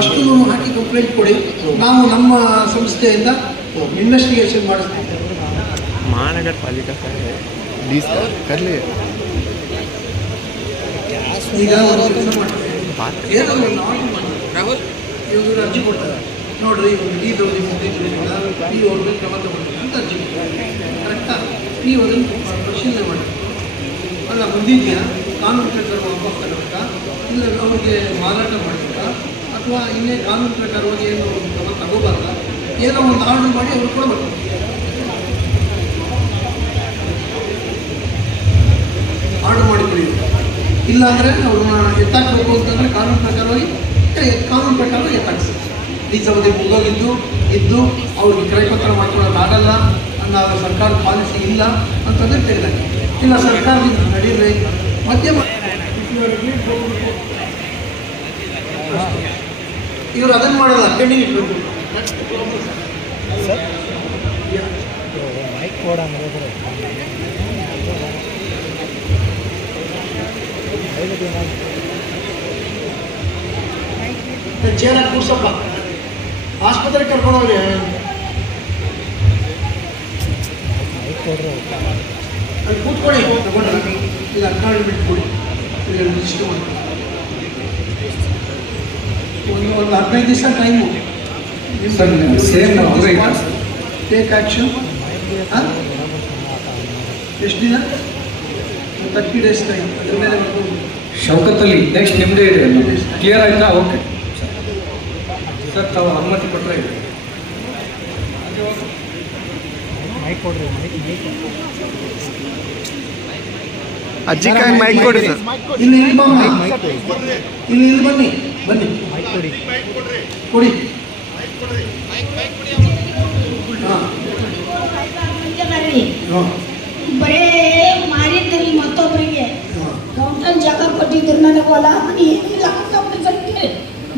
ಅಷ್ಟು ಹಾಕಿ ಕಂಪ್ಲೇಂಟ್ ಕೊಡಿ. ನಾವು ನಮ್ಮ ಸಂಸ್ಥೆಯಿಂದ ಇನ್ವೆಸ್ಟಿಗೇಷನ್ ಮಾಡಿಸ್ತೀವಿ. महानगर पालिका का है कर ले ಈಗ ಒಂದು ಕೆಲಸ ಮಾಡ್ತೀವಿ, ಏನೋ ಒಂದು ಆರ್ಡರ್ ಮಾಡಿ ರಾಹುಲ್ ಇವರು ಅರ್ಜಿ ಕೊಡ್ತಾರೆ. ನೋಡ್ರಿ ಒಂದು ಈ ದೌಡಿ ಮುಗಿದ್ರಿಂದ ನೀವು ಅವ್ರ ಮೇಲೆ ಕ್ರಮ ತಗೊಳ್ಬೇಕು ಅಂತ ಅರ್ಜಿ ಕರೆಕ್ಟಾ? ನೀವು ಅದನ್ನು ಪರಿಶೀಲನೆ ಮಾಡಿ ಅಲ್ಲ ಮುಂದಿದೆಯಾ ಕಾನೂನು ಪ್ರಕಾರ ವಾಪಸ್ ತಗೋಬೇಕಾ ಇಲ್ಲ ಅವ್ರಿಗೆ ಮಾರಾಟ ಮಾಡಬೇಕಾ ಅಥವಾ ಇನ್ನೇ ಕಾನೂನು ಪ್ರಕಾರವಾಗಿ ಏನು ಕ್ರಮ ತಗೋಬಾರ್ದ ಏನೋ ಒಂದು ಆರ್ಡರ್ ಮಾಡಿ ಅವ್ರು ಕೊಡಬೇಕು. ಆರ್ಡರ್ ಮಾಡಿ ಕೊಡಿ. ಇಲ್ಲಾಂದರೆ ಅವ್ರನ್ನ ಎತ್ತಾಕಬೇಕು ಅಂತಂದರೆ ಕಾನೂನು ಪ್ರಕಾರವಾಗಿ ಎತ್ತಾಕ್ಸಿ. ಲೀಸ್ ಅವಧಿ ಮುಗೋಗಿದ್ದು ಇದ್ದು ಅವ್ರಿಗೆ ಕ್ರಯಪತ್ರ ಮಾಡ್ಕೊಳ್ಳೋಕ್ಕಾಗಲ್ಲ ಅನ್ನೋ ಸರ್ಕಾರದ ಪಾಲಿಸಿ ಇಲ್ಲ ಅಂತಂದರೆ ತೆಗೆದಾಕಿ. ಇಲ್ಲ ಸರ್ಕಾರದಿಂದ ನಡೀರಿ ಮಧ್ಯಮ ಇವರು ಅದನ್ನು ಮಾಡಲ್ಲ, ಪೆಂಡಿಂಗ್ ಇಟ್ಬೇಕು. ಚೇರಾಗಿ ಕೂರ್ಸಪ್ಪ, ಆಸ್ಪತ್ರೆಗೆ ಕರ್ಕೊಂಡೋಗ್ರಿ. ಅಲ್ಲಿ ಕೂತ್ಕೊಳ್ಳಿ, ತಗೊಂಡ್ರೆ ಇಲ್ಲ ಅಕ್ನಾಲಜ್ಮೆಂಟ್ ಕೊಡಿ. ಇಷ್ಟು ಒಂದು 15 ದಿವಸ ಟೈಮು ಟೇಕ್ ಆ್ಯಕ್ಷನ್. ಎಷ್ಟು ದಿನ? 30 ಡೇಸ್ ಟೈಮ್. ಅದ್ರ ಮೇಲೆ ಬರ್ಬೋದು. ಶೌಕತ್ತಲ್ಲಿ ನೆಕ್ಸ್ಟ್ ನಿಮ್ಮದೇ ಇದೆ, ಕ್ಲಿಯರ್ ಆಯಿತಾ? ಓಕೆ ಸರ್, ತಾವು ಅನುಮತಿ ಕೊಟ್ಟರೆ ಇದೆ. ಅಜ್ಜಿ ಕೈ ಮೈಕ್ ಕೊಡಿ ಸರ್. ಇಲ್ಲಿ ಬನ್ನಿ ಕೊಡಿ. ಬರೇ ಮಾರಿದ್ರಿ ಮತ್ತೊಬ್ಬರಿಗೆ ಕೌಂಟನ್ ಜಾಗ ಕೊಟ್ಟಿದ್ರು. ನನಗೆ ಹೊಲ ಮನೆ ಏನಿಲ್ಲ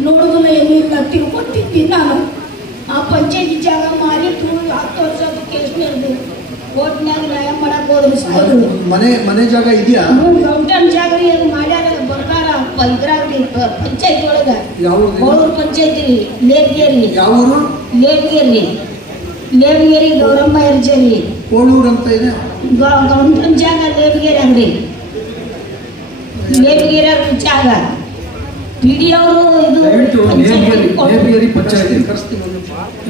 ನೋಡಿದ್ರು ಏನೂ ಇಲ್ಲ, ತಿಳ್ಕೊಟ್ಟಿದ್ದೀನಿ ನಾನು. ಆ ಪಂಚಾಯತಿ ಜಾಗ ಮಾರಿದ್ರು 10 ವರ್ಷ ಅದು ಕೇಸ್ ನಡೆದು ಕೋರ್ಟ್ನಾಗ ನ್ಯಾಯ ಮಾಡಕ್ಕೆ ಹೋದ್ರು ಸಾಯಿದ್ರು. ಮನೆ ಜಾಗ ಇದೆಯಾ? ಕೌಂಟನ್ ಜಾಗ ರೀ, ಅದು ಮಾಡ್ಯಾರ ಬರ್ತಾರ ಇದ್ರಾಗ್ರಿ ಪಂಚಾಯತಿ ಒಳಗೆ. ಗೋಳೂರು ಪಂಚಾಯತಿ ರೀ, ಲೇಬ್ಗೇರಿ. ಯಾವ ಊರು? ಲೇಬ್ಗೇರಿ ಗೌರಮ್ಮ ಎರ್ಜರಿ ಕೋಳೂರು ಅಂತ ಇದೆ. ಕೌಂಟನ್ ಜಾಗ ಲೇಬ್ಗೇರಿ ಅಂಗ್ರಿ, ಲೇಬ್ಗೇರಿ ಜಾಗ. ಪಿ ಡಿ ಅವರು ಇದು ನೇಬಗೇರಿ ಪಂಚಾಯತಿ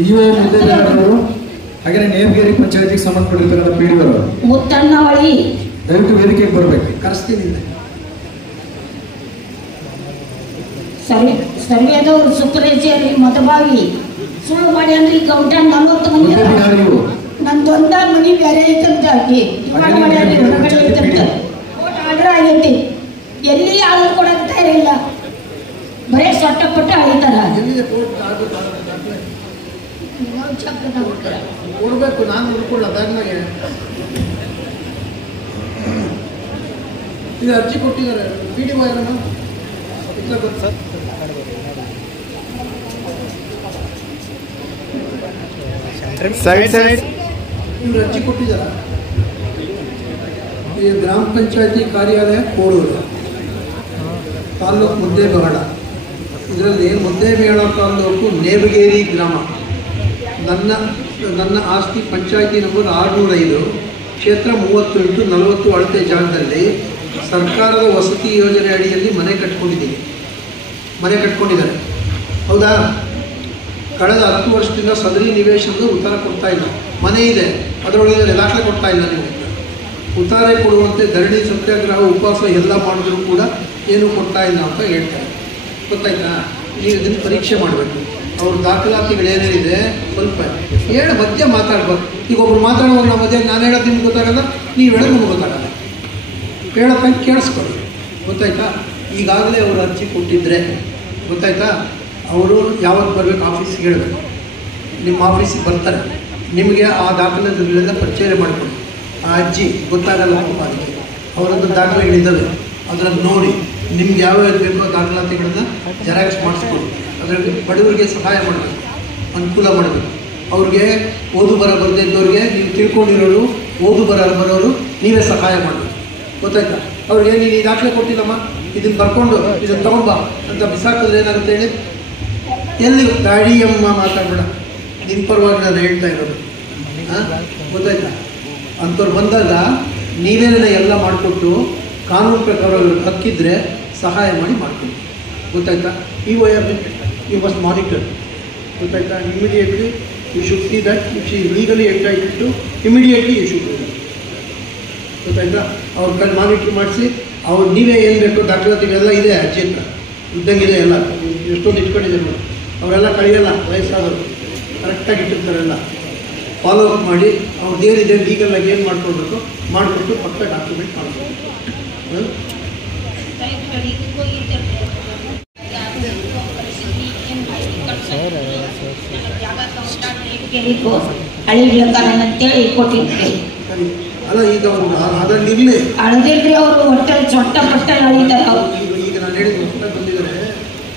ಇಒ ಮುದ್ದೇದಾರರು ಹಾಗೆ ನೇಬಗೇರಿ ಪಂಚಾಯತಿಗೆ ಸಂಬಂಧಪಟ್ಟಿರ್ತಕ್ಕಂಥ ಪಿ ಡಿ ಅವರು ಮುತ್ತಣ್ಣವಳಿ ದಯವಿಟ್ಟು ವೇದಿಕೆಗೆ ಬರಬೇಕು. ಕರೆಸ್ತೀನಿ. ಸರ್ವೇದವ್ರು ಸುಪ್ರೇಜರಿ ಮತಭಾವಿ ಸುಳ್ಳು ಮಾಡ್ಯಾನ್ರಿ. ಕೌಂಟನ್ 40 ಮಂದಿ ನಂದೊಂದ ಮನಿ ಬೇರೆ ಐತಂತ ಮಾಡ್ಯಾರಿ, ಹೊರಗಡೆ ಐತಂತ ಕೋರ್ಟ್ ಆರ್ಡರ್ ಆಗೈತಿ. ಎಲ್ಲಿ ಆರ್ಡರ್ ಕೊಡಕ್ ತಯಾರಿಲ್ಲ, ಬರೇ ಸೊಟ್ಟಪಟ್ಟ ಅಳಿತಾರ. ಕೊಡ್ಬೇಕು, ನಾನು ಹುಡ್ಕೊಳ್ಳ ಬ್ಯಾಂಕ್ನಾಗೆ ಇದು ಅರ್ಜಿ ಕೊಟ್ಟಿದ್ದಾರೆ. ಪಿ ಡಿ ಒ ಇವ್ರು ಅರ್ಜಿ ಕೊಟ್ಟಿದ್ದಾರ. ಈ ಗ್ರಾಮ ಪಂಚಾಯತಿ ಕಾರ್ಯಾಲಯ ಕೋಳೂರು, ತಾಲೂಕು ಮುದ್ದೇಬೇಡ. ಇದರಲ್ಲಿ ಮುದ್ದೇಬೇಡ ತಾಲೂಕು ನೇಬಗೇರಿ ಗ್ರಾಮ. ನನ್ನ ಆಸ್ತಿ ಪಂಚಾಯತಿ ನಂಬರ್ 605, ಕ್ಷೇತ್ರ 30x40 ಅಳತೆ ಜಾಗದಲ್ಲಿ ಸರ್ಕಾರದ ವಸತಿ ಯೋಜನೆ ಅಡಿಯಲ್ಲಿ ಮನೆ ಕಟ್ಕೊಂಡಿದ್ದಾರೆ. ಹೌದಾ? ಕಳೆದ 10 ವರ್ಷದಿಂದ ಸದರಿ ನಿವೇಶನದ ಉತ್ತರ ಕೊಡ್ತಾ ಇಲ್ಲ. ಮನೆ ಇದೆ, ಅದರೊಳಗೆ ದಾಖಲೆ ಕೊಡ್ತಾ ಇಲ್ಲ. ನೀವು ಉತ್ತರ ಕೊಡುವಂತೆ ಧರಣಿ, ಸತ್ಯಾಗ್ರಹ, ಉಪವಾಸ ಎಲ್ಲ ಮಾಡಿದ್ರು ಕೂಡ ಏನೂ ಕೊಡ್ತಾ ಇಲ್ಲ ಅಂತ ಹೇಳ್ತಾರೆ. ಗೊತ್ತಾಯ್ತಾ? ನೀವು ಇದನ್ನು ಪರೀಕ್ಷೆ ಮಾಡಬೇಕು. ಅವ್ರ ದಾಖಲಾತಿಗಳೇನೇನಿದೆ ಸ್ವಲ್ಪ ಹೇಳಿ ಮಧ್ಯೆ ಮಾತಾಡ್ಬಾರ್ದು. ಈಗ ಒಬ್ರು ಮಾತಾಡುವಾಗ ನಾವು ಮಧ್ಯೆ ನಾನು ಹೇಳೋದು ನಿಮ್ಗೆ ಗೊತ್ತಾಗಲ್ಲ, ನೀವು ಹೇಳೋದು ನಮ್ಗೆ ಗೊತ್ತಾಗಲ್ಲ. ಹೇಳೋಕ್ಕಂತ ಕೇಳಿಸ್ಕೊಳ್ಳಿ. ಗೊತ್ತಾಯ್ತಾ? ಈಗಾಗಲೇ ಅವರು ಅರ್ಜಿ ಕೊಟ್ಟಿದ್ದರೆ ಗೊತ್ತಾಯ್ತಾ? ಅವರು ಯಾವತ್ತು ಬರಬೇಕು ಆಫೀಸಿಗೆ ಹೇಳಬೇಕು. ನಿಮ್ಮ ಆಫೀಸಿಗೆ ಬರ್ತಾರೆ, ನಿಮಗೆ ಆ ದಾಖಲೆಗಳೆಲ್ಲ ಪರಿಚಯ ಮಾಡಿಕೊಡಿ. ಆ ಅಜ್ಜಿ ಗೊತ್ತಾಗಲ್ಲ ಅದಕ್ಕೆ ಅವರದ್ದು ದಾಖಲೆಗಳಿದ್ದಾವೆ, ಅದನ್ನು ನೋಡಿ ನಿಮ್ಗೆ ಯಾವ್ಯಾವ ಬೇಕೋ ದಾಖಲಾತಿಗಳನ್ನ ಜೆರಾಕ್ಸ್ ಮಾಡಿಸ್ಕೊಡಿ. ಅದರಲ್ಲಿ ಬಡವರಿಗೆ ಸಹಾಯ ಮಾಡಬೇಕು, ಅನುಕೂಲ ಮಾಡಬೇಕು. ಅವ್ರಿಗೆ ಓದು ಬರ ಬರದೇ ಇದ್ದವ್ರಿಗೆ ನೀವು ತಿಳ್ಕೊಂಡಿರೋರು, ಓದು ಬರೋರು ನೀವೇ ಸಹಾಯ ಮಾಡಬೇಕು. ಗೊತ್ತಾಯ್ತಾ? ಅವ್ರಿಗೆ ನೀನು ಈ ದಾಖಲೆ ಕೊಟ್ಟಿಲ್ಲಮ್ಮ, ಇದನ್ನು ಬರ್ಕೊಂಡು ಇದನ್ನು ತಗೊಂಬ ಅಂತ ಬಿಸಾಕಿದ್ರೆ ಏನಾಗುತ್ತೆ ಹೇಳಿ? ಎಲ್ಲಿ ಗಾಡಿಯಮ್ಮ ಮಾತಾಡಬೇಡ, ನಿನ್ನ ಪರವಾಗಿ ನಾನು ಹೇಳ್ತಾ ಇರೋದು. ಗೊತ್ತಾಯ್ತಾ? ಅಂಥವ್ರು ಬಂದಾಗ ನೀವೇನ ಎಲ್ಲ ಮಾಡಿಕೊಟ್ಟು ಕಾನೂನು ಪ್ರಕಾರ ಹಕ್ಕಿದ್ರೆ ಸಹಾಯ ಮಾಡಿ ಮಾಡ್ಕೊಳ್ಳಿ. ಗೊತ್ತಾಯ್ತಾ? You must monitor. ಗೊತ್ತಾಯ್ತಾ? Immediately you should see that if she legally entitle to immediately you should. ಗೊತ್ತಾಯ್ತಾ? ಅವ್ರ ಕಡೆ ಮಾನಿಟ್ರ್ ಮಾಡಿಸಿ ಅವ್ರು ನೀವೇ ಏನು ಬೇಕೋ ದಾಖಲಾತಿಗಳೆಲ್ಲ ಇದೆ, ಅರ್ಜಿ ಹತ್ರ ಇದ್ದಂಗಿದೆ ಎಲ್ಲ, ಎಷ್ಟೊಂದು ಇಟ್ಕೊಂಡಿದೆ ನೋಡಿ. ಅವರೆಲ್ಲ ಕಳೆಯಲ್ಲ, ವಯಸ್ಸಾದರು ಕರೆಕ್ಟಾಗಿ ಇಟ್ಟಿರ್ತಾರೆ. ಎಲ್ಲ ಫಾಲೋ ಅಪ್ ಮಾಡಿ ಅವ್ರದ್ದು ಏನಿದೆ ಲೀಗಲಾಗಿ ಏನು ಮಾಡ್ಕೊಳ್ಬೇಕು ಮಾಡಿಬಿಟ್ಟು ಪಕ್ಕ ಡಾಕ್ಯುಮೆಂಟ್ ಮಾಡಬೇಕು. ಅಂತೇಳಿ ಕೊಟ್ಟಿದ್ರಿ. ಅಲ್ಲ ಈಗ ಅವರು ಅದರಲ್ಲಿ ಇರಲಿ ಅಳದಿಲ್ರಿ ಅವರು ಹೊಟ್ಟೆ ಚೊಟ್ಟ ಪಟ್ಟ ಅಳಿತಾರೆ ಅವರು. ಈಗ ನಾನು ಹೇಳಿದ ಹೊಸ ಬಂದಿದ್ದಾರೆ,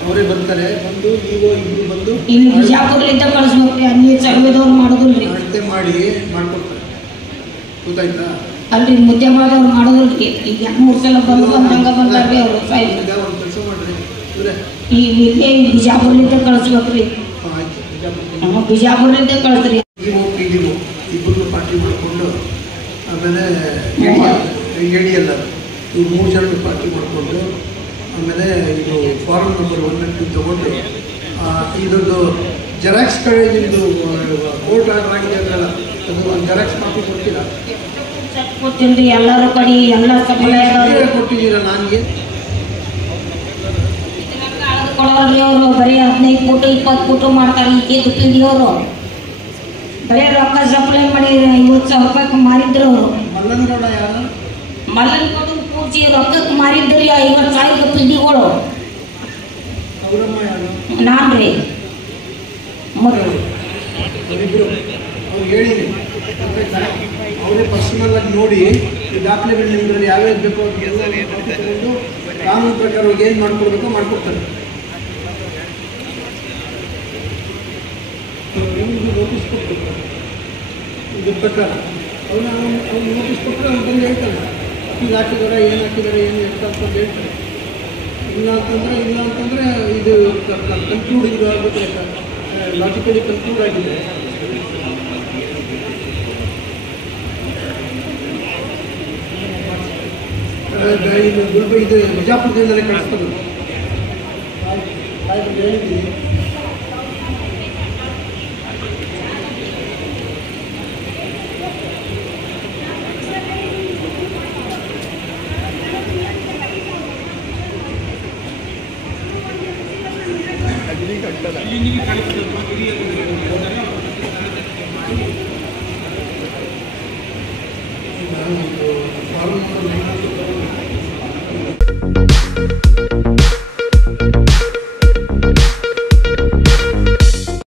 ಅವರೇ ಬರ್ತಾರೆ, ಬಂದು ನೀವು ಇಬ್ಬರು ಬಂದು ಇಲ್ಲಿ ಬಿಜಾಪುರಲಿಂದ ಕಳಿಸ್ಬೇಕ್ರಿ. ಅಲ್ಲಿ ಸರ್ವೇದವ್ರು ಮಾಡೋದಿಲ್ರಿ, ಅಳತೆ ಮಾಡಿ ಮಾಡ್ಕೊಡ್ತಾರೆ. ಗೊತ್ತಾಯ್ತಾ? ಅಲ್ರಿ ಮುದ್ದೆ ಮಾಡೋರು ಮಾಡೋದಿಲ್ರಿ. ಈಗ 2-3 ಸಲ ಬಂದು ಬಂದಂಗ ಬಂದಾರ್ರಿ ಅವರು. ಈಗ ಒಂದು ಕೆಲಸ ಮಾಡ್ರಿ ಇವ್ರೆ, ಈಗ ಇಲ್ಲೇ ಬಿಜಾಪುರಲಿಂದ ಕಳಿಸ್ಬೇಕ್ರಿ. ಆಯ್ತು ಬಿಜಾಪುರಲಿಂದ ಕಳಿಸ್ರಿ. ನೀವು ಪಿ ಡಿ ಒ ಇಬ್ಬರು ಪಾರ್ಟಿ ಮಾಡಿಕೊಂಡು ಆಮೇಲೆ ಎಡಿ ಎಲ್ಲ ಇವು 3 ಜನ ಪಾರ್ಟಿ ಮಾಡಿಕೊಂಡು ಆಮೇಲೆ ಇದು ಫಾರ್ಮ್ ನಂಬರ್ 1 and 2 ತೊಗೊಂಡು ಇದೊಂದು ಜೆರಾಕ್ಸ್ ಕಡೆ ನಿಮ್ಮದು ಕೋರ್ಟ್ ಆರ್ಡರ್ ಆಗಿದೆ ಅಂದ್ರಲ್ಲ, ಅದು ಒಂದು ಜೆರಾಕ್ಸ್ ಕಾಪಿ ಕೊಡ್ತೀರಾ? ಕೊಡ್ತೀನಿ ಎಲ್ಲರೂ ಕಡೆ ಎಲ್ಲ ಕೊಟ್ಟಿದ್ದೀರಾ? ನನಗೆ ಕೊಡೋಲ್ರಿ ಅವರು. ಬರೀ 15 ಫೋಟೋ 20 ಫೋಟೋ ಮಾಡ್ತಾರೆ. ಈಗ ಪಿಡಿಯವರು ಬರೀ ರೊಕ್ಕ ಸಪ್ಲೈ ಮಾಡಿ 50,000 ರೂಪಾಯಿಗೆ ಮಾರಿದ್ರು ಅವರು. ಮಲ್ಲನಗೌಡ ಯಾರು? ಮಲ್ಲನಗೌಡ ಪೂರ್ತಿ ರೊಕ್ಕಕ್ಕೆ ಮಾರಿದ್ರಿ 50,000 ಪಿಡಿಗಳು. ಅವರಮ್ಮ ಯಾರು? ನಾನ್ರಿ ಅವರಿಬ್ಬರು ಅವ್ರು ಹೇಳಿನಿ, ಅವರೇ ಪರ್ಸನಲ್ ಆಗಿ ನೋಡಿ ಈ ದಾಖಲೆಗಳು ನಿಮ್ಮದ್ರಲ್ಲಿ ಯಾವ್ಯಾವ್ದು ಬೇಕೋ ಅವ್ರಿಗೆಲ್ಲ ತಗೊಂಡು ಕಾನೂನು ಪ್ರಕಾರ ಅವ್ರಿಗೆ ಏನು ಮಾಡ್ಕೊಡ್ಬೇಕೋ ಮಾಡ್ಕೊಡ್ತಾರೆ. ನೋಟಿಸ್ ಕೊಡ್ತಾರೆ ಇದ್ರ ಪ್ರಕಾರ. ಅವ್ರು ನೋಟಿಸ್ ಕೊಟ್ಟರೆ ಅವ್ರು ಬಂದು ಹೇಳ್ತಾರೆ ಇದು ಹಾಕಿದ್ದಾರೆ, ಏನು ಹಾಕಿದ್ದಾರೆ, ಏನು ಎತ್ತ ಅಂತ ಹೇಳ್ತಾರೆ. ಇಲ್ಲ ಅಂತಂದರೆ ಇದು ಕನ್ಕ್ಲೂಡ್ ಇದು ಆಗಬೇಕು, ಲಾಜಿಕಲಿ ಕನ್ಕ್ಲೂಡ್ ಆಗಿದೆ. ಇದು ಬಿಜಾಪುರದಿಂದಲೇ ಕಳಿಸ್ತದೆ. ಹೇಳಿದ್ದೀನಿ ಅಗ್ರಿ ಕಟ್ಟಲ್ಲ